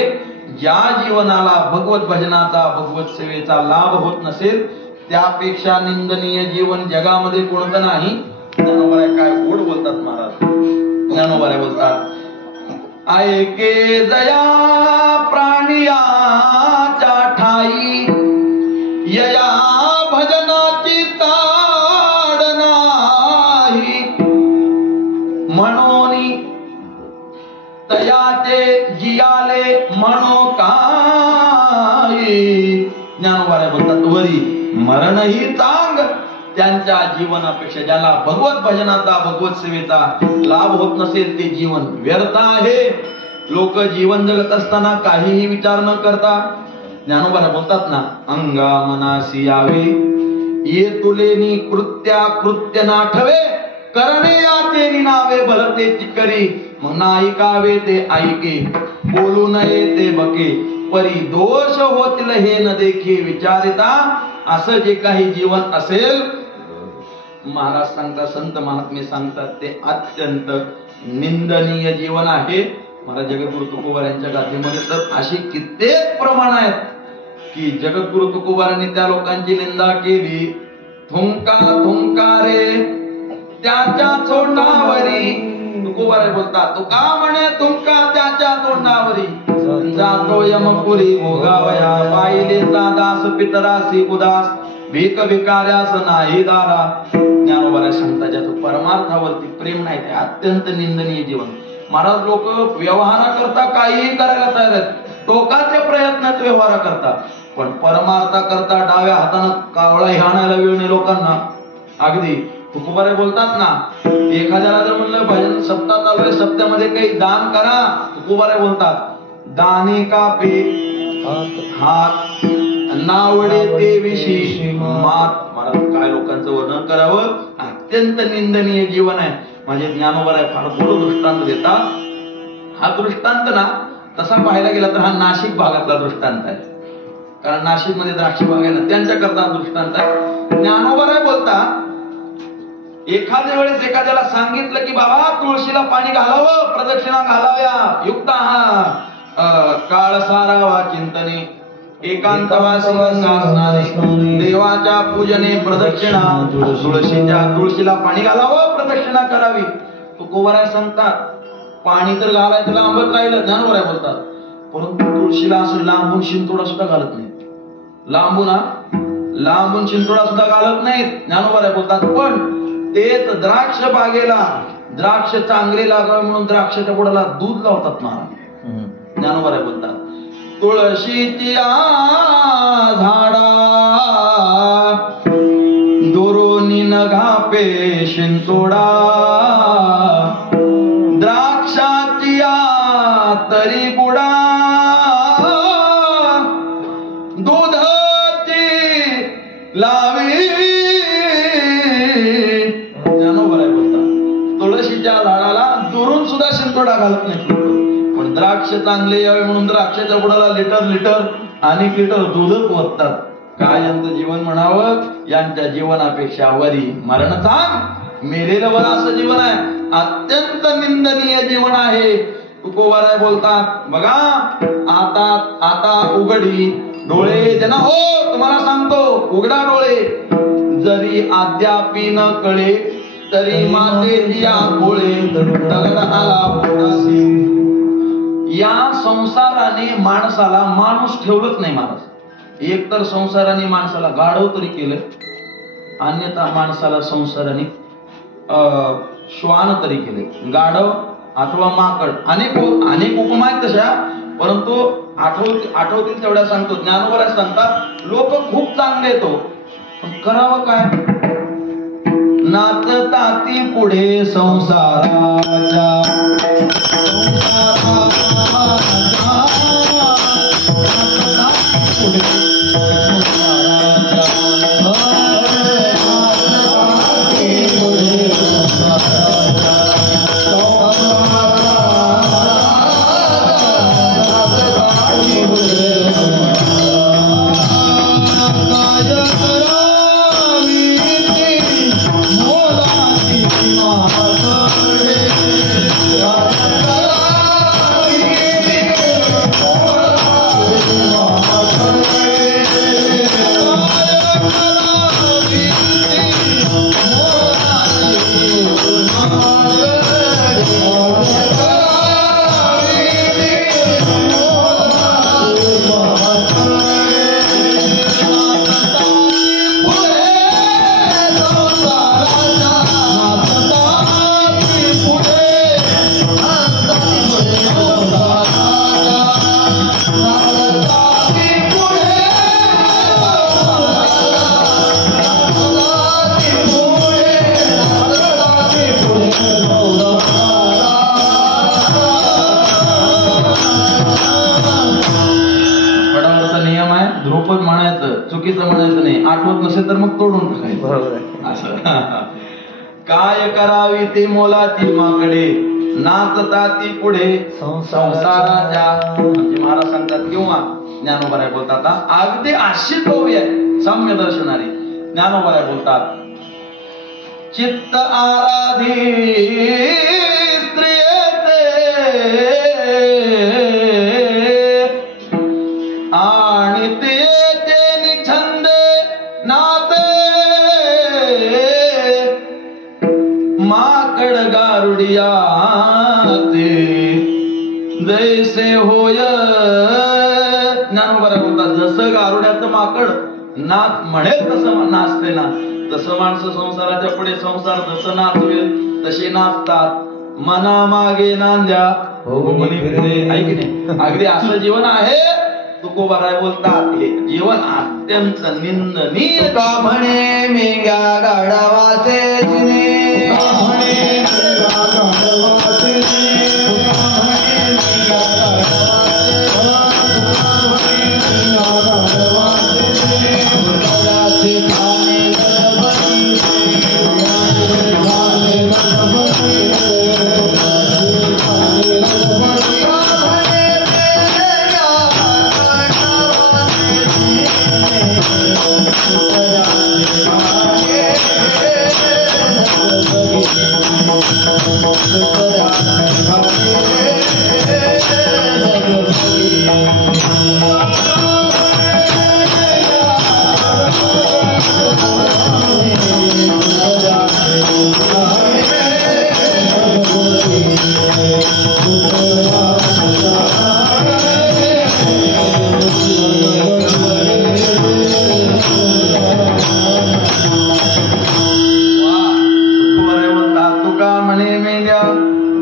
ज्या जीवनाला भगवत भजनाचा, भगवत सेवेचा लाभ होत नसेल. त्यापेक्षा निंदनीय जीवन जगामध्ये कोणतं नाही. ज्ञानोबा काय गोड बोलतात महाराज. ज्ञानोबा बोलतात, ऐके जया प्राणियाच्या ठाई यया भजनाची ताड नाही म्हणोनी तयाचे जियाले म्हणो काही. ज्ञानोबा बोलतात, वरी मरणही चांग त्यांच्या जीवनापेक्षा. ज्याला भगवत भजनाचा, भगवत सेवेचा लाभ होत नसेल ते जीवन व्यर्थ आहे. लोक जीवन जगत असताना काहीही विचार न करता, ज्ञानोबा बोलतात ना, अंगा मनासी यावे ये तुलेनी कृत्या कृत्य नाठवे करणे याचे नावे भलते चिकरी. मग नाही कावे ते ऐके बोलू नये ते बके परी दोष होतील हे न देखी विचारिता. असं जे काही जीवन असेल, महाराज सांगतात, संत महात्मे सांगतात, ते अत्यंत निंदनीय जीवन आहे. महाराज जगद्गुरु तुकोबार यांच्या गाथेमध्ये तर अशी कित्येक प्रमाण आहेत की जगद्गुरु तुकोबारांनी त्या लोकांची निंदा केली. थुंका थुंकारे त्याच्या तोंडावरी. तुकोबार बोलतात, तुका म्हणे थुंका त्याच्या तोंडावरी. जातो यमपुरी भोगावया पाहिलेचा दास पितरासी उदास भीक भिकाऱ्यास नाही दारा. ज्ञानोबा सांगतात, ज्याचं परमार्थावरती प्रेम नाही ते अत्यंत निंदनीय जीवन. महाराज लोक व्यवहाराकरता काहीही करायला तयार आहेत, टोकाचे प्रयत्नात व्यवहार करतात, पण परमार्था करता डाव्या हातानं कावळा आणायला वेळ नाही लोकांना. अगदी तुकोबारे बोलतात ना, एखाद्याला जर म्हणलं भजन सप्ताह चालू आहे, सप्त्यामध्ये काही दान करा, तुकोबारे बोलतात, दाने कापे हात नावडे ते विशी मात. महाराज काय लोकांचं वर्णन करावं. अत्यंत निंदनीय जीवन आहे. माझे ज्ञानोबराय फार गोड दृष्टांत देतात. हा दृष्टांत ना तसा पाहायला गेला तर हा नाशिक भागातला दृष्टांत आहे, कारण नाशिक मध्ये द्राक्ष बागायला त्यांच्याकरता दृष्टांत आहे. ज्ञानोबराय बोलतात, एखाद्या वेळेस एखाद्याला सांगितलं की बाबा तुळशीला पाणी घालावं, प्रदक्षिणा घालाव्या, युक्त हा काळ सारावा चिंतने, एकांतवासी स्नाने, देवाच्या पूजने प्रदक्षिणा, तुळशीला पाणी घालावं, प्रदक्षिणा करावी. तुकोबराय सांगतात पाणी तर घालायचं लांबत राहिलं, ज्ञानोबराय बोलतात, परंतु तुळशीला असं लांबून शिंतोडा सुद्धा घालत नाही. लांबून शिंतोडा सुद्धा घालत नाहीत. ज्ञानोबराय बोलतात पण तेच द्राक्ष बागेला द्राक्ष चांगले लागावे म्हणून द्राक्षाच्या बुडाला दूध लावतात महाराज. ज्ञानोबराय बोलतात तुळशीच्या झाडा दोरोनी नघापे शिंतोडा, द्राक्षाची तरी बुडा, दुधाची लावी. ज्ञानोबराय बोलतात तुळशीच्या झाडाला दुरून सुद्धा शिंतोडा घालत नाही, पण द्राक्ष चांगले यावे म्हणून द्राक्षाच्या बुडाला लिटर अनेक लिटर दूधच ओततात. काय यांचं जीवन म्हणावं, यांच्या जीवनापेक्षा वरी मरण चांग, मेलेलं वर असं जीवन आहे, अत्यंत निंदनीय जीवन आहे. तुकोबराय बोलतात बघा आता उघडी डोळे जना हो, तुम्हाला सांगतो उघडा डोळे, जरी अद्यापी न कळे तरी मातेची आंघोळे, दगड आला पोटासी. या संसाराने माणसाला माणूस ठेवलंच नाही महाराज. एक तर संसाराने माणसाला गाढव तरी केलं, अन्यथा माणसाला संसाराने श्वान तरी केले, गाढव अथवा माकड. अनेक उपमा आहेत तशा, परंतु आठवतील तेवढ्या सांगतो. ज्ञानोबराय सांगतात लोक खूप चांगले येतो, पण करावं काय, नाचताती पुढे संसाराच्या, चुकीचं म्हणायचं नाही, आठवत नसेल तर मग तोडून टाकायचं असं. काय करावी ते मोलाची माकडे, नाचताती पुढे संसाराच्या. म्हणजे महाराज सांगतात किंवा ज्ञानोबराय बोलतात अगदी अशी कवी आहे साम्य दर्शनारी. ज्ञानोबराय बोलतात चित्त आराधी स्त्रियेचे आणि ते माकड गारुडिया जैसे होय. ज्ञानोबराय बोलतात जसं गारुड्याचं माकड नाच म्हणेल तसं नाचते ना, तसं माणसं संसाराच्या पुढे संसार जसं नाचवेल तसे नाचतात. मना मागे नांद्या ऐक नाही, अगदी असं जीवन आहे. तुकोबराय बोलतात हे जीवन अत्यंत निंदनीय. का म्हणे मेघ्या गाढवाचे Thank you.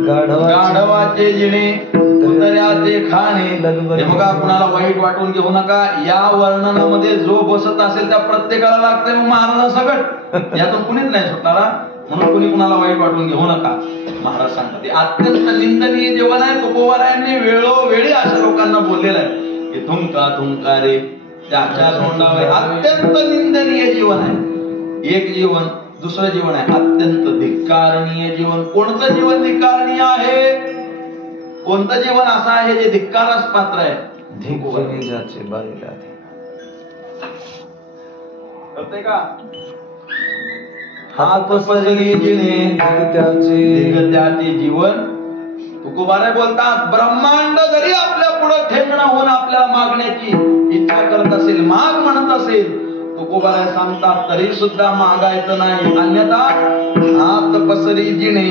गाढवाचे जिणे कुत्र्याचे खाणे. हे बघा, कुणाला वाईट वाटून घेऊ नका. या वर्णनामध्ये जो बसत असेल त्या प्रत्येकाला लागते महाराजासकट. यातून कुणीच नाही सुटणारा, म्हणून कुणी कुणाला वाईट वाटून घेऊ नका. महाराज सांगतात ते अत्यंत निंदनीय जीवन आहे. तुकोबारायांनी वेळोवेळी अशा लोकांना बोललेलं आहे की थुंका रे त्याच्या तोंडावर. अत्यंत निंदनीय जीवन आहे. एक जीवन, दुसरं जीवन आहे अत्यंत धिक्कारणीय जीवन. कोणतं जीवन धिक्कारणीय आहे? कोणतं जीवन असं आहे जे धिक्कारास पात्र आहे? कळतंय का? हात पसरली जिने त्याचे जीवन. तुकोबाराय बोलतात, ब्रह्मांड जरी आपल्या पुढे ठेकणं होऊन आपल्याला मागण्याची इच्छा करत असेल, माग म्हणत असेल, तुकोबाराय सांगतात तरी सुद्धा मागायचं नाही. अन्यथा हात पसरी जिने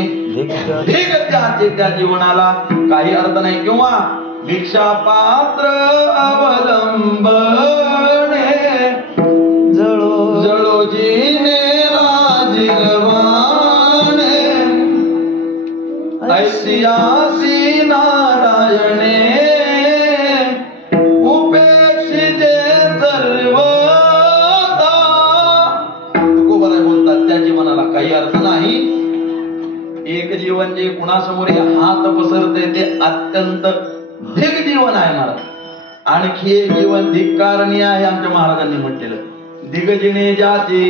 ढीग त्याचे त्या जीवनाला काही अर्थ नाही. किंवा भिक्षा पात्र अवलंबने जळो जिने ऐसियासी नारायणे उपेक्षिते सर्वदा. तुकोबाराय बोलतात त्या जीवनाला काही अर्थ नाही. एक जीवन जे कुणासमोर हात पसरते ते अत्यंत धिक जीवन आहे महाराज. आणखी एक जीवन धिक्कारणीय आहे. आमच्या महाराजांनी म्हटलेलं, दिगजिने जाचे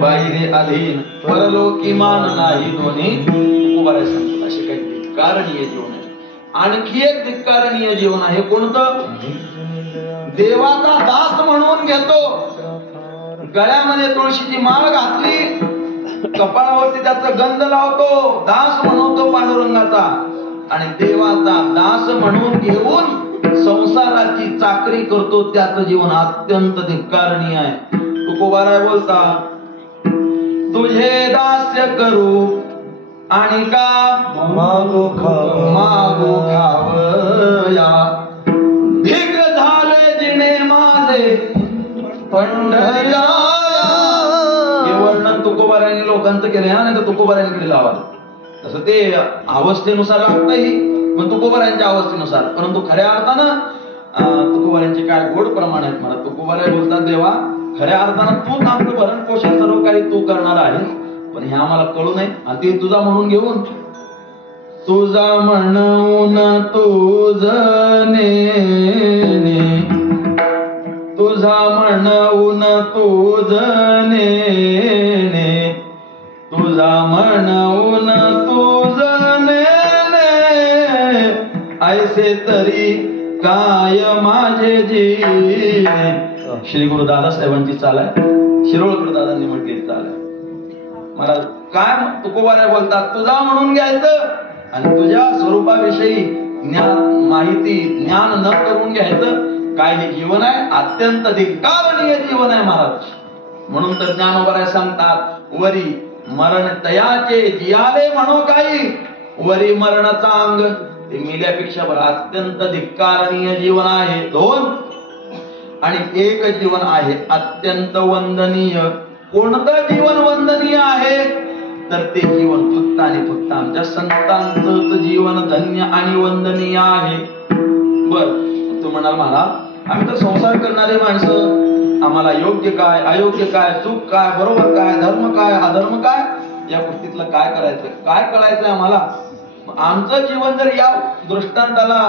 बाहिरे अधीन परलोकी मान नाही दोन्ही. तुकोबाराय सांगतात असे काही धिक्कारणीय जीवन आहे. आणखी एक धिक्कारणीय जीवन आहे. कोणतं? देवाचा दास म्हणून घेतो, गळ्यामध्ये तुळशीची माळ घातली, कपाळावरती त्याचा गंध लावतो, दास म्हणतो पांडुरंगाचा, आणि देवाचा दास म्हणून घेऊन संसाराची चाकरी करतो. त्याचं जीवन अत्यंत धिक्कारणीय आहे. तुकोबाराय बोलता, तुझे दास्य करू आणि का मागो खावया, भिक झाले जिने माझे पंढऱ्या. हे वर्णन तुकोबारायांनी लोकांचं केलं आहे, नाही तर तुकोबारायांकडे लावा. तसं ते अवस्थेनुसार लागतही, पण तुकोबारायांच्या अवस्थेनुसार. परंतु खऱ्या अर्थानं तुकोबारायांचे काय गोड प्रमाण आहेत मला. तुकोबाराय बोलतात, देवा खऱ्या अर्थानं तू आमचं भरण पोषण सर्व काही तू करणार आहेस, पण हे आम्हाला कळू नये. आणि ते तुझा म्हणून घेऊन, तुझा म्हणून तुझने, तुझा म्हणून तुझने, तुझा म्हणून तुझने, ऐसे तरी काय माझे जीने. श्री गुरु दादासाहेबांची चाल आहे. शिरोळकर दादांनी म्हटली चाल आहे. मला काय तुकोबाराय बोलतात, तुझा म्हणून घ्यायचं आणि तुझ्या स्वरूपाविषयी ज्ञान न करून घ्यायचं. काय हे जीवन आहे? अत्यंत धिक्कारणीय जीवन आहे महाराज. म्हणून तर ज्ञानोबाराय सांगतात, वरी मरण तयाचे जियाले म्हणो काही, वरी मरणचा अंग ते मेल्यापेक्षा बरं. अत्यंत धिक्कारणीय जीवन आहे. दोन. आणि एक जीवन आहे अत्यंत वंदनीय. कोणतं जीवन वंदनीय आहे? तर ते जीवन फक्त आणि फक्त आमच्या संतांचं जीवन धन्य आणि वंदनीय आहे. बर, तू म्हणाल महाराज आम्ही तर संसार करणारे माणसं, आम्हाला योग्य काय, अयोग्य काय, चूक काय, बरोबर काय, धर्म काय, अधर्म काय, या गोष्टीतलं काय करायचं, काय कळायचं आम्हाला? आमचं जीवन जर या दृष्टांताला,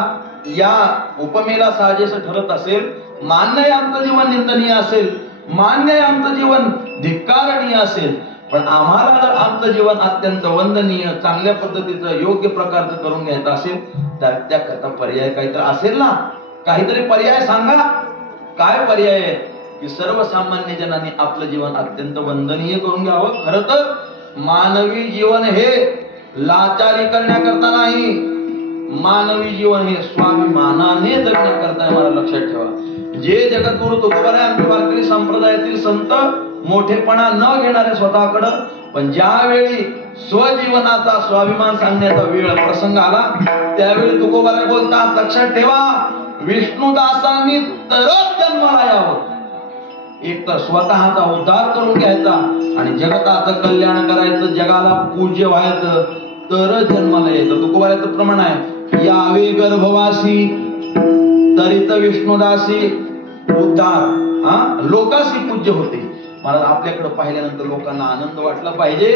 या उपमेला साजेसं ठरत असेल, मान्य आहे आमचं जीवन निंदनीय असेल, मान्य आहे आमचं जीवन धिक्कारणीय असेल, पण आम्हाला जर आमचं जीवन अत्यंत वंदनीय, चांगल्या पद्धतीचं, योग्य प्रकारचं करून घ्यायचं असेल, तर त्याकरता पर्याय काहीतरी असेल ना. काहीतरी पर्याय सांगा. काय पर्याय आहे? की सर्वसामान्य जनांनी आपलं जीवन अत्यंत वंदनीय करून घ्यावं. खरं तर मानवी जीवन हे लाचारी करण्याकरता नाही, मानवी जीवन हे स्वाभिमानाने जगण्याकरता मला लक्षात ठेवा. जे जगद्गुरु तुकोबाराय आमच्या वारकरी संप्रदायातील संत मोठेपणा न घेणारे स्वतःकडं, पण ज्यावेळी स्वजीवनाचा स्वाभिमान सांगण्याचा वेळ प्रसंग आला त्यावेळी तुकोबाराय बोलतात, लक्षात ठेवा विष्णुदासांनी तरच जन्माला यावं. एक तर स्वतःचा उद्धार करून घ्यायचा आणि जगताचं कल्याण करायचं, जगाला पूज्य व्हायचं, तरच जन्माला यायचं. तुकोबारायचं प्रमाण आहे, यावे गर्भवासी तरित विष्णुदासी उद्धार लोकासी पूज्य होते. महाराज आपल्याकडे पाहिल्यानंतर लोकांना आनंद वाटला पाहिजे.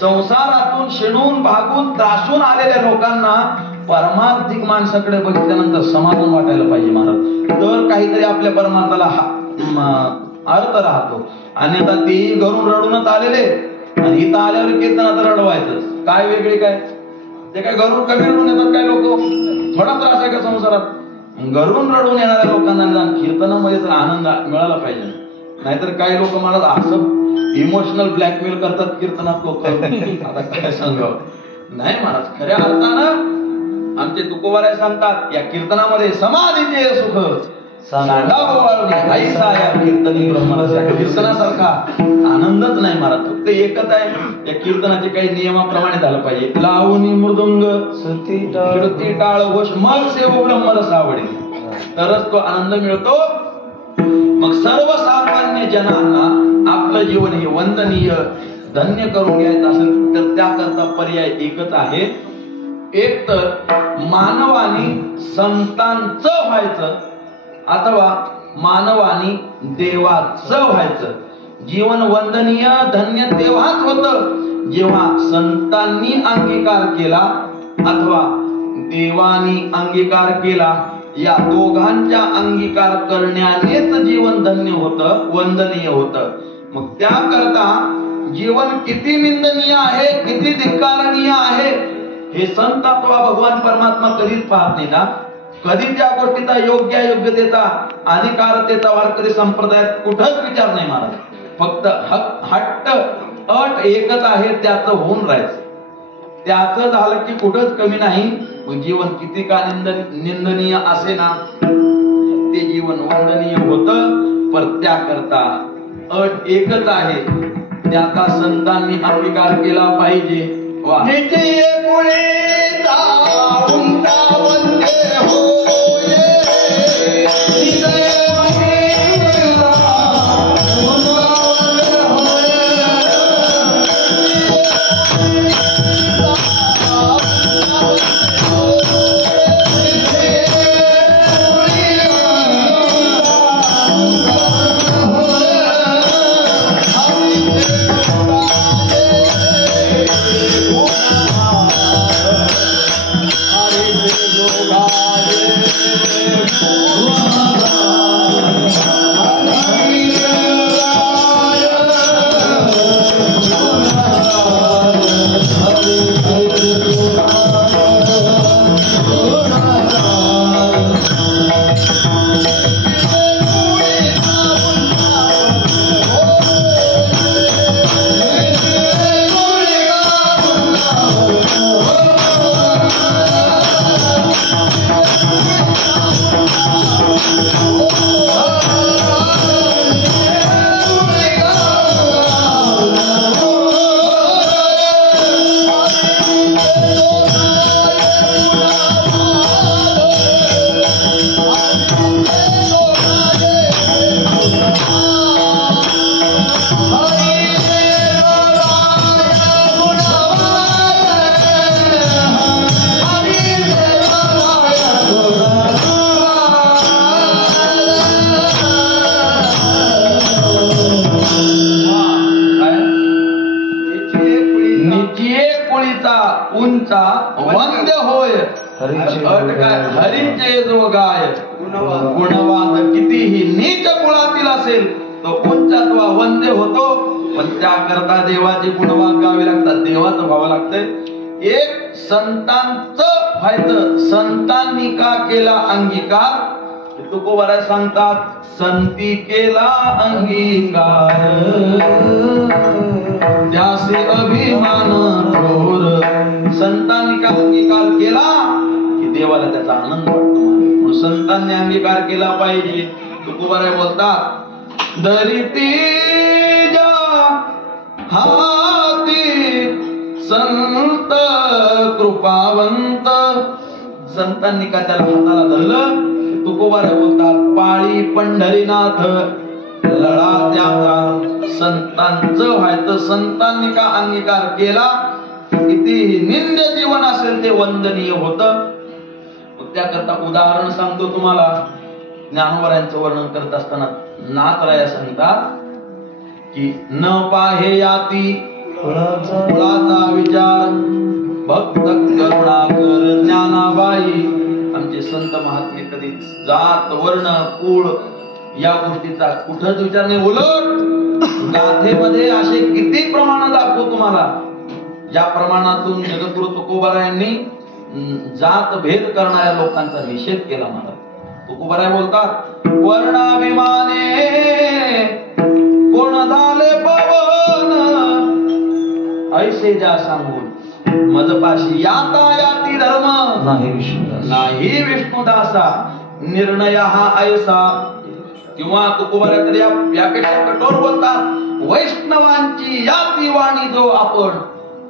संसारातून शिणून भागून त्रासून आलेल्या लोकांना परमार्थिक माणसाकडे बघितल्यानंतर समाधान वाटायला पाहिजे महाराज, तर काहीतरी आपल्या परमार्थाला अर्थ राहतो. आणि आता तेही घरून रडूनच आलेले आणि इथं आल्यावर कीर्तनात रडवायचं काय वेगळे काय, ते काय घरून कमी रडून येतात काय लोक, थोडा त्रास आहे का संसारात. घरून रडून येणाऱ्या लोकांना कीर्तनामध्ये तर आनंद मिळाला पाहिजे. नाहीतर काही लोक मला असं इमोशनल ब्लॅकमेल करतात कीर्तनात लोक, आता काय सांगावं. नाही महाराज, खऱ्या अर्थानं आमचे तुकोबाराय सांगतात या कीर्तनामध्ये समाधीचे सुख कीर्तनासारखा आनंदच नाही महाराज. फक्त एकच आहे, या कीर्तनाचे काही नियमाप्रमाणे झालं पाहिजे. लावणी मृदुंग श्रुती टाळ घोष मग सेव ब्रह्मरस आवडे, तरच तो आनंद मिळतो. मग सर्वसामान्य जनांना आपलं जीवन हे वंदनीय धन्य करून घ्यायचं असेल तर त्याकरता पर्याय एकच आहे, एक तर मानवानी संतांचं व्हायचं अथवा मानवानी देवाचं व्हायचं. जीवन वंदनीय धन्य तेव्हाच होतं जेव्हा संतांनी अंगीकार केला अथवा देवानी अंगीकार केला. या दोघांच्या अंगीकार करण्यानेच जीवन धन्य होतं, वंदनीय होतं. मग त्याकरता जीवन किती निंदनीय आहे, किती धिक्कारणीय आहे हे संत अथवा भगवान परमात्मा कधीच पाहत नाही ना. कधी त्या गोष्टीचा योग्यतेचा अधिकारतेचा वारकरी संप्रदायात कुठंच विचार नाही महाराज. फक्त हट्ट अट एकच आहे, त्याचं होऊन राहायचं. त्याचं झालं की कुठंच कमी नाही. जीवन किती का निंदनीय असे ना ते जीवन वंदनीय होतं. पण त्याकरता अट एकच आहे, त्याचा संतांनी अंगीकार केला पाहिजे. वा वंद्य होय हरीचे जो गाय. गुणवाद कितीही नीच कुळातील असेल तो उच्चत्वा वंद्य होतो. पण त्याकरता देवाचे गुणवाद गावे लागतात, देवाचं व्हावं लागतंय. एक संतांचं व्हायचं. संतांनी का केला अंगीकार, तुकोबाराय सांगतात, संती केला अंगीकार त्यासे अभिमान थोर संतांनी का अंगीकार केला की देवाला त्याचा आनंद वाटतो. म्हणून संतांनी अंगीकार केला पाहिजे. तुकोबाराय बोलतात दरिती हाती संत कृपावंत. संतांनी का त्याला हाताला धरलं. तुकोबाराय बोलतात पाळी पंढरीनाथ लढा त्याचा. संतांचं व्हायचं, संतांनी का अंगीकार केला किती निंद्य जीवन असेल ते वंदनीय होतं. त्याकरता उदाहरण सांगतो तुम्हाला. ज्ञानोबरायांचं वर्णन करत असताना नाथराया सांगतात की न पाहे याती कुळाचा विचार भक्त करुणाकर ज्ञानाबाई. आमचे संत महात्मे कधी जात वर्ण कुळ या गोष्टीचा कुठंच विचार नाही. उलट गाथेमध्ये असे किती प्रमाण दाखवू तुम्हाला. या प्रमाणातून जगद्गुरु तुकोबारायांनी जात भेद करणाऱ्या लोकांचा निषेध केला. मला तुकोबाराय बोलतात वर्णाभिमाने कोण झाले पवन ऐसे ज्या सांगून मजपाशी याता याती धर्म नाही विष्णुदासा. निर्णय हा ऐसा. किंवा तुकोबाराय तरी यापेक्षा कठोर बोलतात वैष्णवांची याती वाणी जो आपण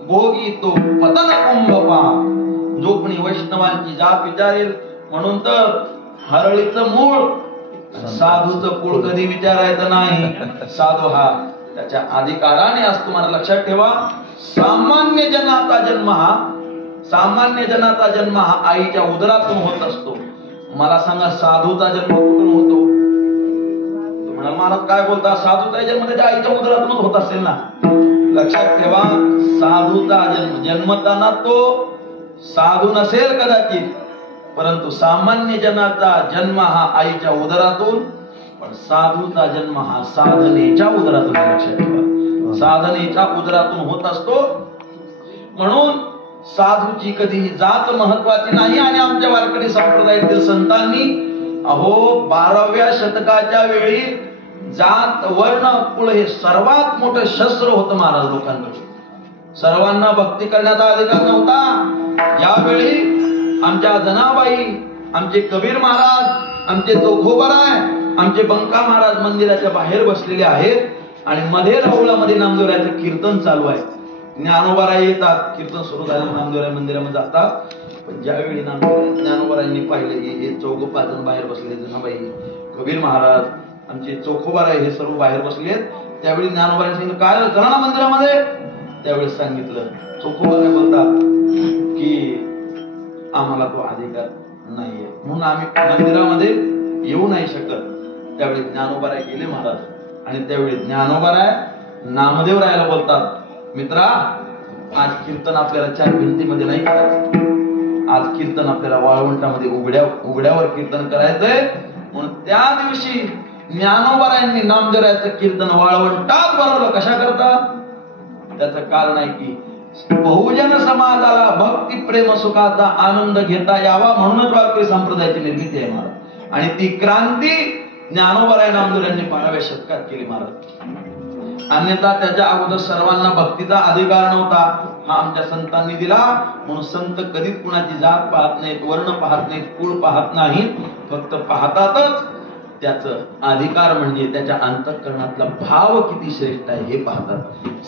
भोगी तो पतन कुंभपा. जो कोणी वैष्णवांची जात विचारेल म्हणून तर हरळीचं मूळ साधूचं कुळ कधी विचारायचं नाही. साधू हा त्याच्या अधिकाराने असतो. मला लक्षात ठेवा सामान्य जनाचा जन्म हा आईच्या उदरातून होत असतो. मला सांगा साधूचा जन्म कुठून होतो? म्हणाल महाराज काय बोलता, साधूचा जन्म त्याच्या आईच्या उदरातूनच होत असेल ना. लक्षात ठेवा साधूचा जन्मताना तो साधू नसेल कदाचित, परंतु सामान्य जनाचा जन्म हा आईच्या उदरातून, पण साधूचा जन्म हा साधनेच्या उदरातून. लक्षात ठेवा साधनेच्या उदरातून होत असतो. म्हणून साधूची कधीही जात महत्वाची नाही. आणि आमच्या वारकरी संप्रदायातील संतांनी अहो 12व्या शतकाच्या वेळी जात वर्ण कुळ हे सर्वात मोठं शस्त्र होतं महाराज लोकांकडे. सर्वांना भक्ती करण्याचा अधिकार नव्हता. यावेळी आमच्या जनाबाई, आमचे कबीर महाराज, आमचे चोखोबराय, आमचे बंका महाराज मंदिराच्या बाहेर बसलेले आहेत आणि मध्ये राहुळामध्ये नामदेवरायाचं कीर्तन चालू आहे. ज्ञानोबाराय येतात, कीर्तन सुरू झालं नामदेवराय मंदिरामध्ये जातात. पण ज्यावेळी ज्ञानोबारायांनी पाहिले हे चौघ पाच जण बाहेर बसले, जनाबाई, कबीर महाराज, आमचे चोखोबाराय हे सर्व बाहेर बसलेत, त्यावेळी ज्ञानोबारायांनी सांगितलं काय करा ना मंदिरामध्ये. त्यावेळेस सांगितलं, चोखोबाराय बोलतात की आम्हाला तो अधिकार नाहीये म्हणून आम्ही मंदिरामध्ये येऊ नाही शकत. त्यावेळी ज्ञानोबाराय गेले महाराज. आणि त्यावेळी ज्ञानोबाराय नामदेवरायाला बोलतात मित्रा आज कीर्तन आपल्याला चार भिंतीमध्ये नाही करायचं. आज कीर्तन आपल्याला वाळवंटामध्ये उघड्यावर कीर्तन करायचंय. म्हणून त्या दिवशी ज्ञानोबारायांनी नामदेवरायाचं कीर्तन वाळवंटात भरवलं. कशा करता? त्याचं कारण आहे की बहुजन समाजाला भक्ती प्रेम सुखाचा आनंद घेता यावा म्हणूनच वारकरी संप्रदायाची निर्मिती आहे महाराज. आणि ती क्रांती ज्ञानोबाराय नामदेवरायांनी 12व्या शतकात केली महाराज. अन्यथा त्याच्या अगोदर सर्वांना भक्तीचा अधिकार नव्हता. हा आमच्या संतांनी दिला. म्हणून संत कधीच कुणाची जात पाहत नाहीत, वर्ण पाहत नाहीत, कुळ पाहत नाहीत. फक्त पाहतातच त्याचं अधिकार म्हणजे त्याच्या अंतःकरणातला भाव किती श्रेष्ठ आहे हे पाहतात.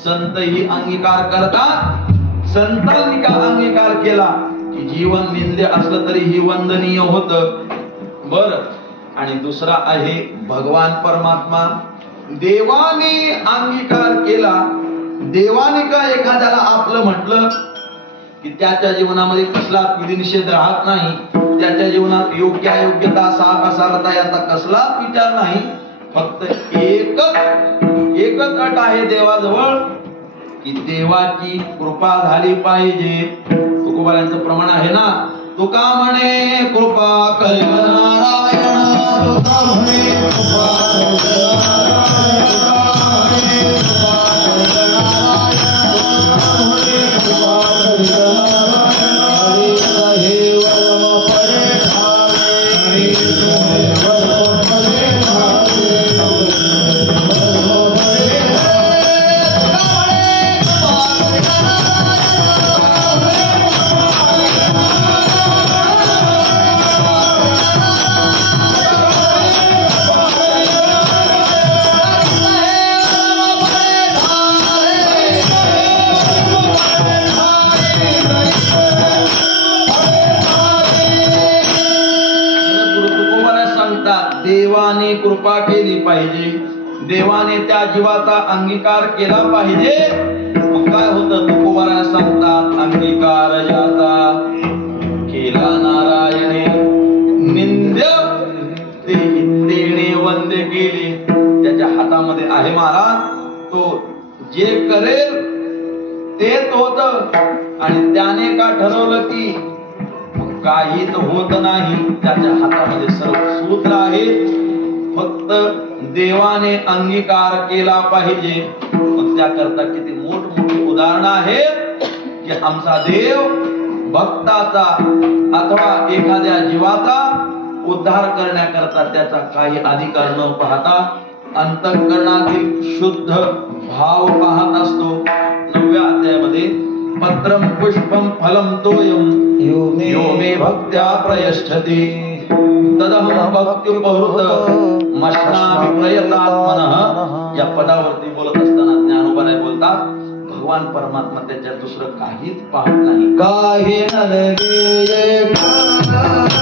संत ही अंगीकार करतात. संतांनी का अंगीकार केला की जीवन निंदे असलं तरी ही वंदनीय होत. बर. आणि दुसरा आहे भगवान परमात्मा. देवाने अंगीकार केला. देवाने का एखाद्याला आपलं म्हटलं की त्याच्या जीवनामध्ये कसला विधिनिषेध राहत नाही. त्याच्या जीवनात योग्य अयोग्यता साथ असारता याचा कसलाच विचार नाही. फक्त एकच अट आहे देवाजवळ की देवाची कृपा झाली पाहिजे. तुकोबारायांचं प्रमाण आहे ना, तुका म्हणे कृपा कर नारायण, तुका म्हणे कृपा Hare देवाने कृपा केली पाहिजे, देवाने त्या जीवाचा अंगीकार केला पाहिजे. मग काय होतं? तुकोबारा सांगतात, अंगीकार ज्याचा केला नारायणे निंद्य तेने वंद्य केले. त्याच्या हातामध्ये आहे महाराज, तो जे करेल तेच होत. आणि त्याने का ठरवलं की काहीच होत नाही, त्याच्या हातामध्ये सर्व सूत्र आहे. फक्त देवाने अंगीकार केला पाहिजे. मग त्याकरता किती मोठमोठी उदाहरणं आहेत की आमचा देव भक्ताचा अथवा एखाद्या जीवाचा उद्धार करण्याकरता त्याचा काही अधिकार न पाहता अंतःकरणातील शुद्ध भाव पाहत असतो. 9व्या अध्यायामध्ये पत्रम पुष्पम फलम तोयम यो मे भक्त्या प्रयच्छति तदहं भक्त्युपहृत मश्नामि प्रयतात्मनः. या पदावरती बोलत असताना ज्ञानोबा बोलतात, भगवान परमात्मा त्याच्यात दुसरं काहीच पाहत नाही. काही नलगे भावती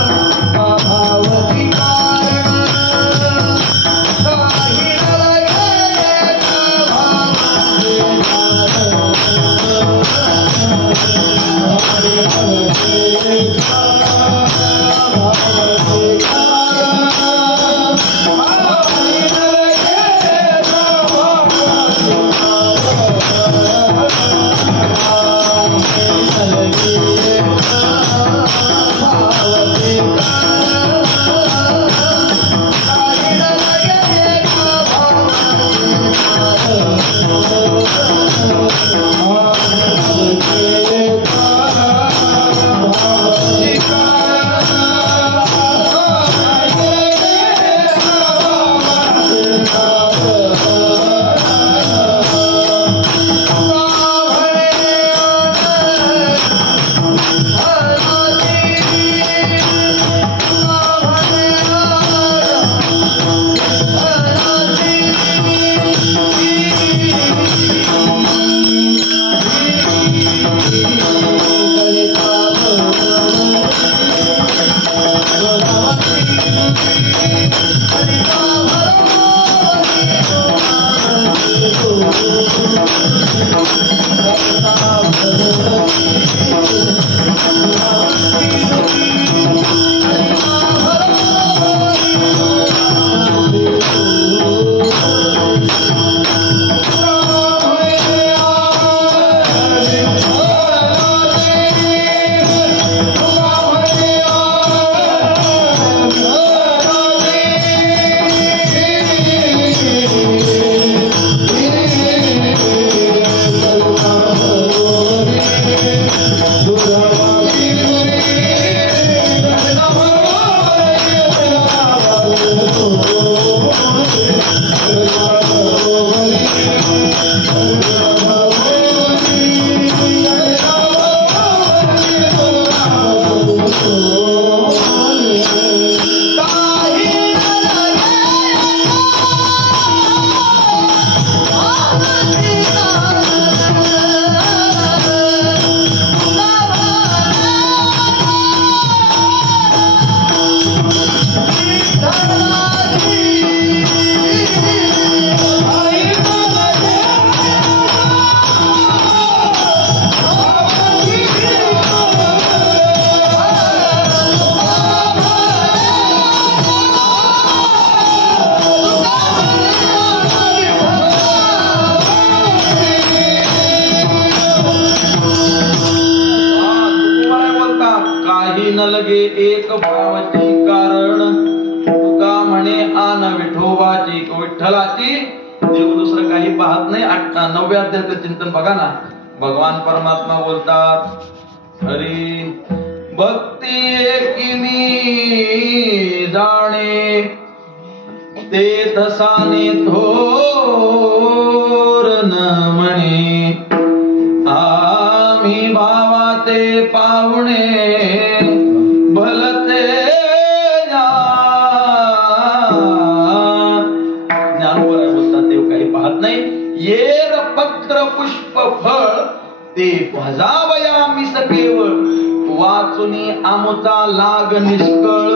एक भावची कारण तुका म्हणे आन विठोबाची विठ्ठलाची. देव दुसरं काही पाहत नाही. 9व्या अध्यायाचं चिंतन बघा ना. भगवान परमात्मा बोलतात, हरी भक्ती एकिनी जाणे ते तसाने थोर न म्हणे. आम्ही भावाचे पाहुणे भलते ज्ञानोबा बोलतात, देव काही पाहत नाही. येर पत्र पुष्प फळ ते भजावयामी सकेवळ. वाचुनी आमुचा लाग निष्कळ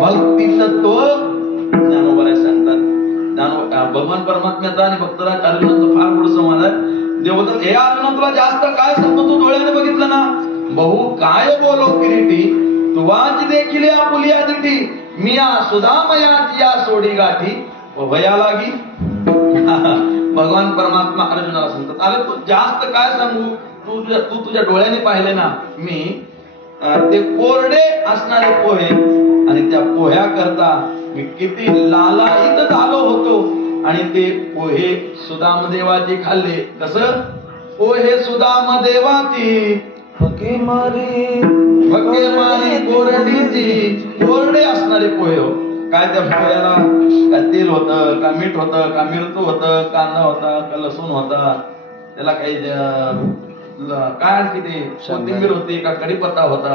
भक्ती तत्व भगवान परमात्म्याचा आणि भक्तराज अर्जुनाचा फार गोड संवाद आहे. देव बोलतात, हे अर्जुना तुला जास्त काय सांगतो, तू डोळ्याने बघितलं ना. बहु काय बोलो किरीटी तुवाच देखील आपुलिया दिठी, मी सुदामयाची या सोडी गाठी भया लागी. भगवान परमात्मा अर्जुनाला सांगतात, अरे तू जास्त काय सांगू, तू तुझ्या डोळ्याने पाहिले ना मी ते कोरडे असणारे पोहे आणि त्या पोह्या करता मी किती लालायित झालो होतो. आणि ते पोहे सुदामदेवाची खाल्ले. कसं पोहे सुदामदेवाची फके मारी कोरडीची, कोरडे असणारे पोहे हो. काय त्या पोह्याला काय तेल होतं का मीठ होतं का मिरचू होतं कांदा होता का लसूण होता, त्याला काही काय आणखी ते कोथिंबीर होती का कढीपत्ता होता,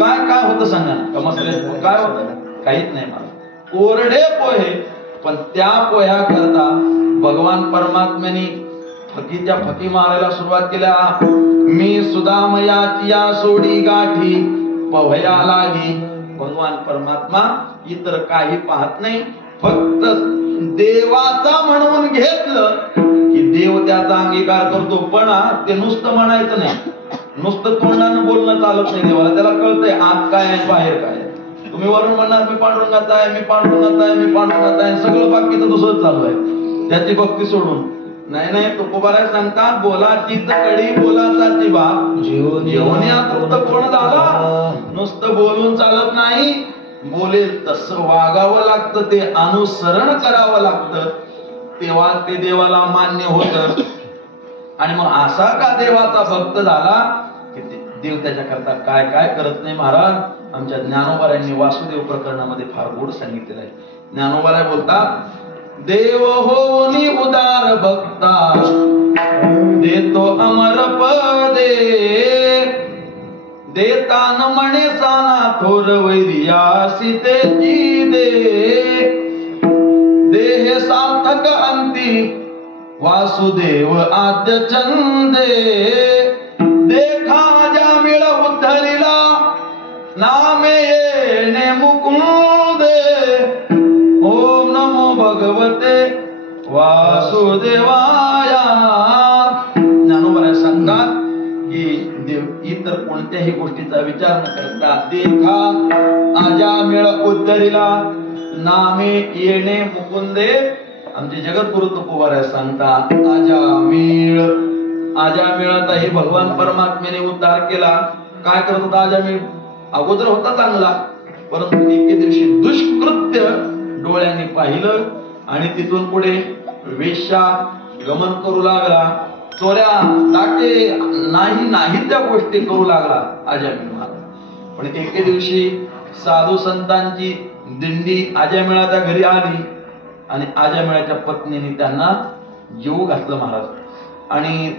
काय काय होतं सांगा ना. का मसाले काय होतं, काहीच नाही मला. कोरडे पोहे. पण त्या पोह्या करता भगवान परमात्म्याने फकीच्या फकी मारायला सुरुवात केल्या. मी सुदामयाची या सोडी गाठी पोह्या लागी. भगवान परमात्मा इतर काही पाहत नाही, फक्त देवाचा म्हणून घेतलं की देव त्याचा अंगीकार करतो. पण ते नुसतं म्हणायचं नाही, नुसतं तोंडानं बोलणं चालत नाही देवाला. त्याला कळतंय आत काय आहे बाहेर काय आहे. तुम्ही वरून म्हणणार मी पांडुरंगाचा आहे, मी पांडुरंगाचा आहे, मी पांडुरंगाचा आहे, सगळं बाकी तर दुसरंच चालू आहे त्याची भक्ती सोडून. नाही तुकोबाराय सांगतात, बोलाची कडी बोलाची बाप जेवण्या तृप्त कोण झाला. नुसतं बोलून चालत नाही, बोलेल तसं वागावं लागतं, ते अनुसरण करावं लागतं, तेव्हा ते देवाला मान्य होत. आणि मग असा का देवाचा भक्त झाला की देव त्याच्याकरता काय काय करत नाही. महाराज आमच्या ज्ञानोबारायांनी वासुदेव प्रकरणामध्ये फार गोड सांगितलेलं आहे. ज्ञानोबाराय बोलतात, देव होनी उदार भक्ता देतो अमर पदे, देतान म्हणे साना थोर वैर्या सीतेची दे, देह सार्थक अंती वासुदेव आद्य चंदे, देखा ज्या मिळ उद्धरिला नामे येणे मुकुंदे, ओम नमो भगवते वासुदेवाया. ज्ञानोबा सांगतात की देव इतर कोणत्याही गोष्टीचा विचार न करता देखा आजा मेळ उद्धरिला नामे येणे मुकुंदे. आमचे जगद्गुरु तुकोबाराय सांगतात, आजा मेळाचा हे भगवान परमात्म्याने उद्धार केला. काय करत होता आजामेळ? अगोदर होता चांगला, परंतु एके दिवशी दुष्कृत्य डोळ्यांनी पाहिलं आणि तिथून पुढे वेश्या गमन करू लागला, चोऱ्या टाके नाही त्या गोष्टी करू लागला आजामेळ महाराज. पण एके दिवशी साधू संतांची दिंडी आजामेळाच्या घरी आली आणि आजामेळाच्या पत्नीने त्यांना जीव घातलं महाराज. आणि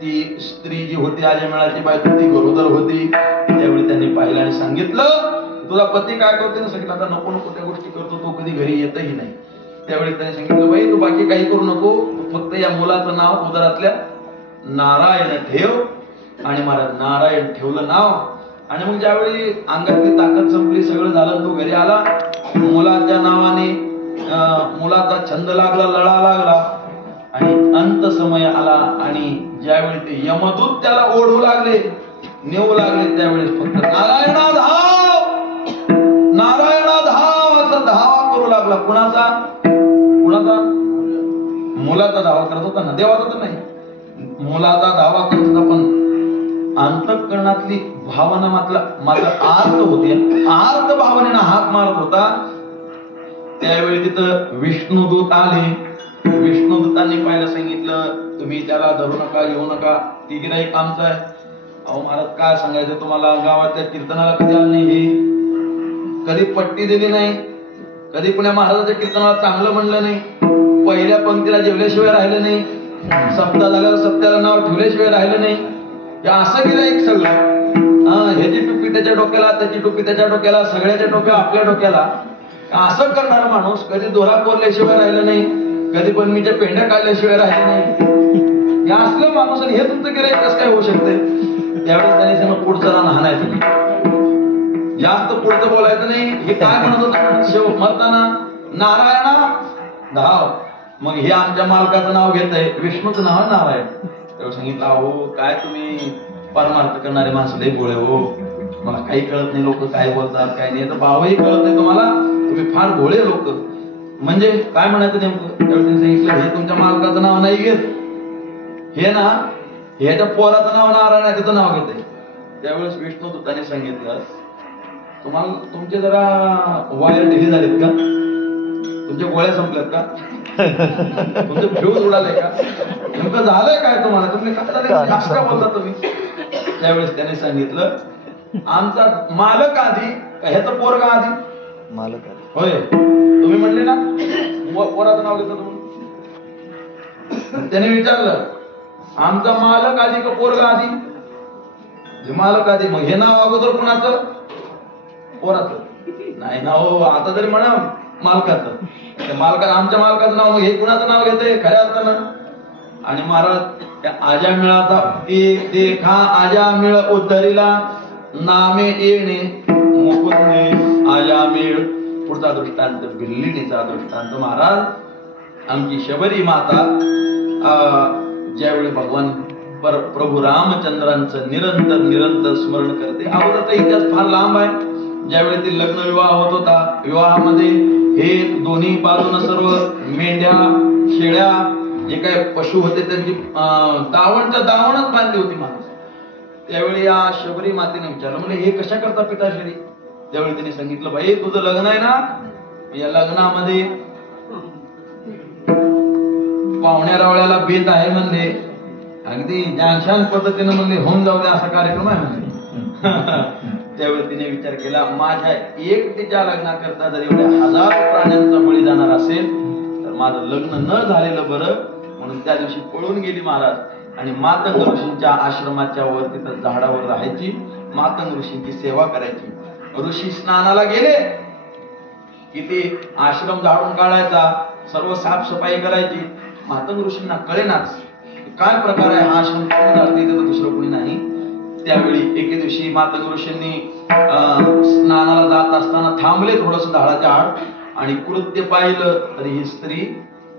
ती स्त्री जी होती आजामेळाची बायको ती गरोदर होती. त्यावेळी त्यांनी पाहिलं आणि सांगितलं, तुझा पती काय करतो ना. सांगितलं आता नको नको त्या गोष्टी करतो, तो कधी घरी येतही नाही. त्यावेळी त्यांनी सांगितलं, बाई तू बाकी काही करू नको, फक्त या मुलाचं नाव उदरातल्या नारायण ठेव. आणि महाराज नारायण ठेवलं नाव. आणि मग ज्यावेळी अंगातली ताकद संपली, सगळं झालं, तो घरी आला. मुलाच्या नावाने मुलाचा छंद लागला, लळा लागला आणि अंत समय आला. आणि ज्यावेळी ते यमदूत त्याला ओढू लागले, नेऊ लागले, त्यावेळी फक्त नारायणा धाव, नारायणा धाव असं धावा करू लागला. कुणाचा? मुलाचा धावा करत होता ना, देवाचा तर नाही, मुलाचा धावा करत होता. पण अंतःकरणातली भावना मात्र आर्त होती. आर्त भावनेनं हाक मारत होता. त्यावेळी तिथं विष्णुदूत आले. विष्णुदूतांनी पाहायला सांगितलं, तुम्ही त्याला धरू नका, येऊ नका, ती गिराईक आमचं आहे. अहो महाराज काय सांगायचं तुम्हाला, गावाच्या कीर्तनाला कधी आलं नाही, हे कधी पट्टी दिली नाही, कधी पुण्या महाराजाच्या कीर्तनाला चांगलं म्हणलं नाही, पहिल्या पंक्तीला जेवल्याशिवाय राहिलं नाही, सप्ताह झाल्यावर सप्त्याला नाव ठेवल्याशिवाय राहिलं नाही. असं गिराईक सगळं. ह्याची टोपी त्याच्या डोक्याला, त्याची टोपी त्याच्या डोक्याला, सगळ्याच्या टोप्या आपल्या डोक्याला. असं करणारा माणूस कधी दोरा कोरल्याशिवाय राहिलं नाही, कधी पन्नीच्या पेंड्या काढल्याशिवाय राहिलं नाही. या असलं माणूस, आणि हे तुमचं गिराईक कसं काय होऊ शकते? त्यावेळेस त्यांनी सांगितलं पुढचं रान हाणायचं नाही, जास्त पुढचं बोलायचं नाही. हे काय म्हणत होता शेव मरताना? नारायणा धाव, मग हे आमच्या मालकाचं नाव घेत आहे, विष्णूचं नाव आहे. तेव्हा सांगितलं, अहो काय तुम्ही परमार्थ करणारे माणसं लई बोळे हो, मला काही कळत नाही, लोक काय बोलतात काय नाही, तर भावही कळत नाही तुम्हाला, तुम्ही फार भोळे लोक. म्हणजे काय म्हणायचं नेमकं? त्यावेळी त्यांनी सांगितलं, हे तुमच्या मालकाचं नाव नाही घेत, हे ना ह्याच्या पोराचं नाव नारायण आहे त्याचं नाव घेत आहे. त्यावेळेस विष्णुदूताने सांगितलं, तुम्हाला तुमचे जरा वायर ढिले झालेत का, तुमच्या गोळ्या संपल्यात का, तुमचे फ्यूज उडाले का, नेमकं झालंय काय तुम्हाला, तुम्ही जास्त का बोलता तुम्ही? त्यावेळेस त्याने सांगितलं, आमचा मालक आधी ह्याचं पोरगा आधी, मालक आधी होय तुम्ही म्हणले ना पोराचं नाव घेतलं तुम्ही. त्याने विचारलं, आमचा मालक आधी का पोरगा आधी? मालक आधी. मग हे नाव अगोदर कुणाचं? पोराचं. नाही ना हो, आता तरी म्हणा मालकाचं. आमच्या मालकाचं नाव, मग हे कुणाचं नाव घेते खऱ्या अर्थानं? आणि महाराज त्या आजा मिळाचा देखा आजा मिळ उद्धरीला नामे येणे मुकुंदे आजा मिळ. पुढचा दृष्टांत बिल्लिणीचा दृष्टांत. महाराज आमची शबरी माता ज्यावेळी भगवान प्रभू रामचंद्रांचं निरंतर स्मरण करते. अगोदरचा इतिहास फार लांब आहे. ज्यावेळी ते लग्न विवाह होत होता, विवाहामध्ये हे दोन्ही बाजूने सर्व मेंढ्या शेळ्या जे काही पशु होते त्यांची दावणच बांधली होती माणूस. त्यावेळी या शबरी मातेने विचारलं, म्हणजे हे कशा करता पिताश्री? त्यावेळी त्यांनी सांगितलं, बाई तुझं लग्न आहे ना, या लग्नामध्ये पाहुण्या रावळ्याला बेत आहे म्हणले, अगदी छान पद्धतीने म्हणले होऊन जाऊ दे असा कार्यक्रम आहे म्हणले. त्यावेळी तिने विचार केला, माझ्या एकटीच्या लग्नाकरता जर एवढ्या हजारो प्राण्यांचा बळी जाणार असेल तर माझं लग्न न झालेलं बरं. म्हणून त्या दिवशी पळून गेली महाराज आणि मातंग ऋषींच्या आश्रमाच्या वर तिथं झाडावर राहायची, मातंग ऋषींची सेवा करायची. ऋषी स्नानाला गेले की ते आश्रम झाडून काढायचा, सर्व साफसफाई करायची. मातंग ऋषींना कळेनाच काय प्रकार आहे हा आश्रम, तिथं दुसरं कोणी नाही. त्यावेळी एके दिवशी मातंग ऋषींनी स्नानाला जात असताना थांबले थोडस झाडाच्या आड आणि कृत्य पाहिलं तर ही स्त्री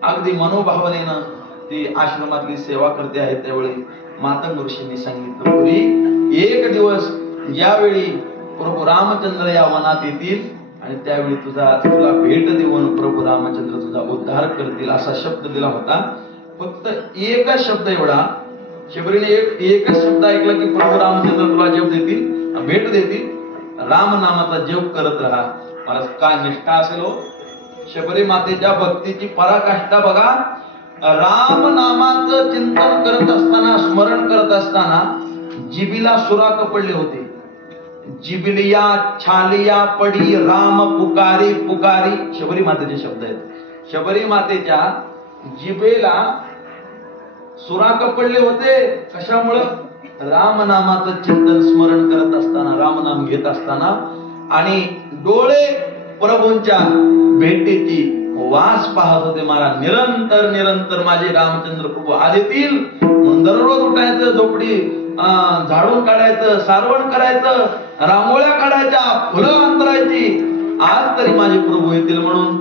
अगदी मनोभावनेनं ती आश्रमातली सेवा करते आहे. त्यावेळी मातंग ऋषींनी सांगितलं, पुरी एक दिवस ज्यावेळी प्रभू रामचंद्र या वनात येतील आणि त्यावेळी तुला भेट देऊन प्रभू रामचंद्र तुझा उद्धार करतील असा शब्द दिला होता. फक्त एकच शब्द एवढा, शबरीने एकच शब्द ऐकला की प्रभू रामचंद्र तुला जप देतील, भेट देतील, राम नामाचा जप करत राहा. मला काय निष्ठा असेल हो शबरी मातेच्या भक्तीची पराकाष्ठा बघा. राम नामाचं चिंतन करत असताना, स्मरण करत असताना जिबीला सुराक पडले होते. जिबिलिया छालिया पडी राम पुकारी पुकारी, शबरी मातेचे शब्द आहेत. शबरी मातेच्या जिबेला सुराक पडले होते. कशामुळं? रामनामाचं चिंतन स्मरण करत असताना, रामनाम घेत असताना. आणि डोळे प्रभूंच्या भेटीची वास पाहत होते. मला निरंतर माझे रामचंद्र प्रभू आलेतील म्हणून दररोज उठायचं, झोपडी झाडून काढायचं, सारवण करायचं, रांगोळ्या काढायच्या, फुलं अंतरायची. आज तरी माझे प्रभू येतील म्हणून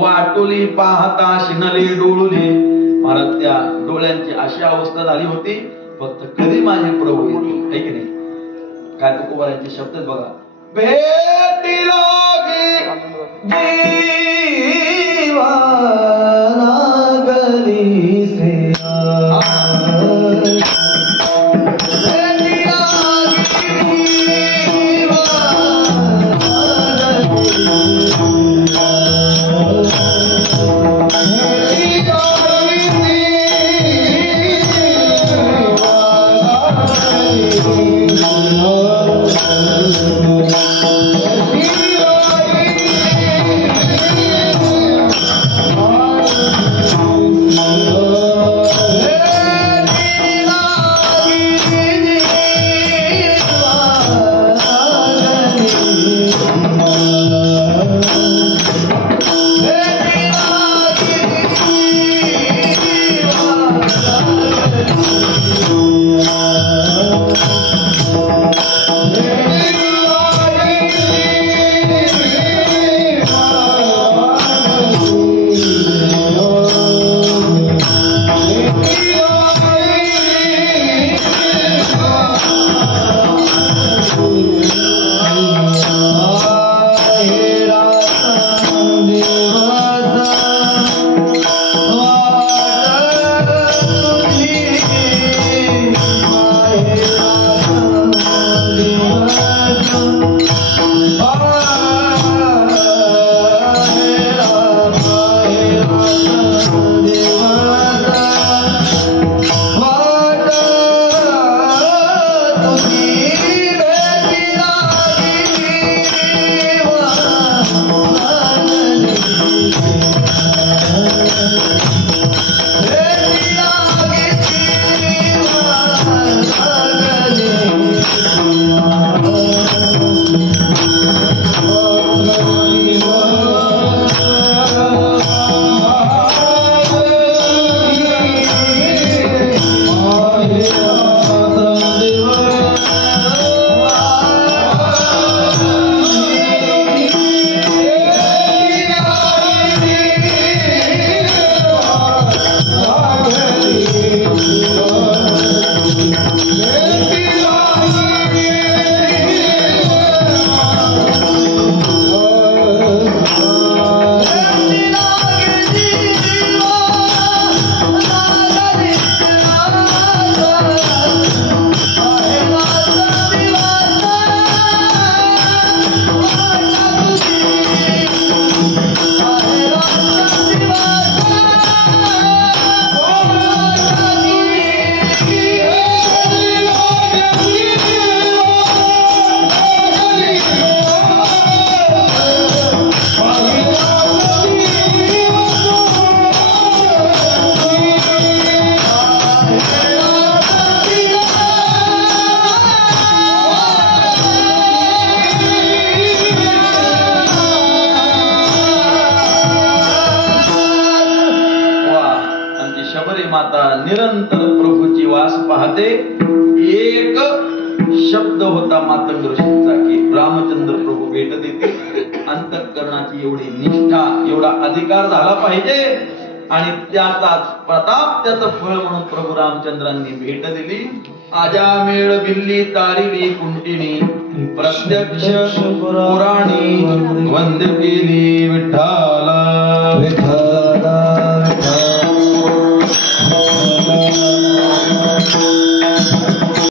वाटोली पाहता शिनले डोळुले. महाराज त्या डोळ्यांची अशी अवस्था झाली होती, फक्त कधी माझे प्रभू येतील, है की नाही? काय तुकोबारांचे शब्द बघा. भेटी लागे जीवा नागरी से Oh निरंतर प्रभूची वास पाहते. एक शब्द होता मातंग ऋषींचा की रामचंद्र प्रभू भेट देते. अंतःकरणाची एवढी निष्ठा, एवढा अधिकार झाला पाहिजे आणि त्याचाच प्रताप, त्याचं फळ म्हणून प्रभू रामचंद्रांनी भेट दिली. आजामेळ बिल्ली तारिली कुंटिनी प्रत्यक्ष पुराणी वंद्य केली विठ्ठला. विठ्ठला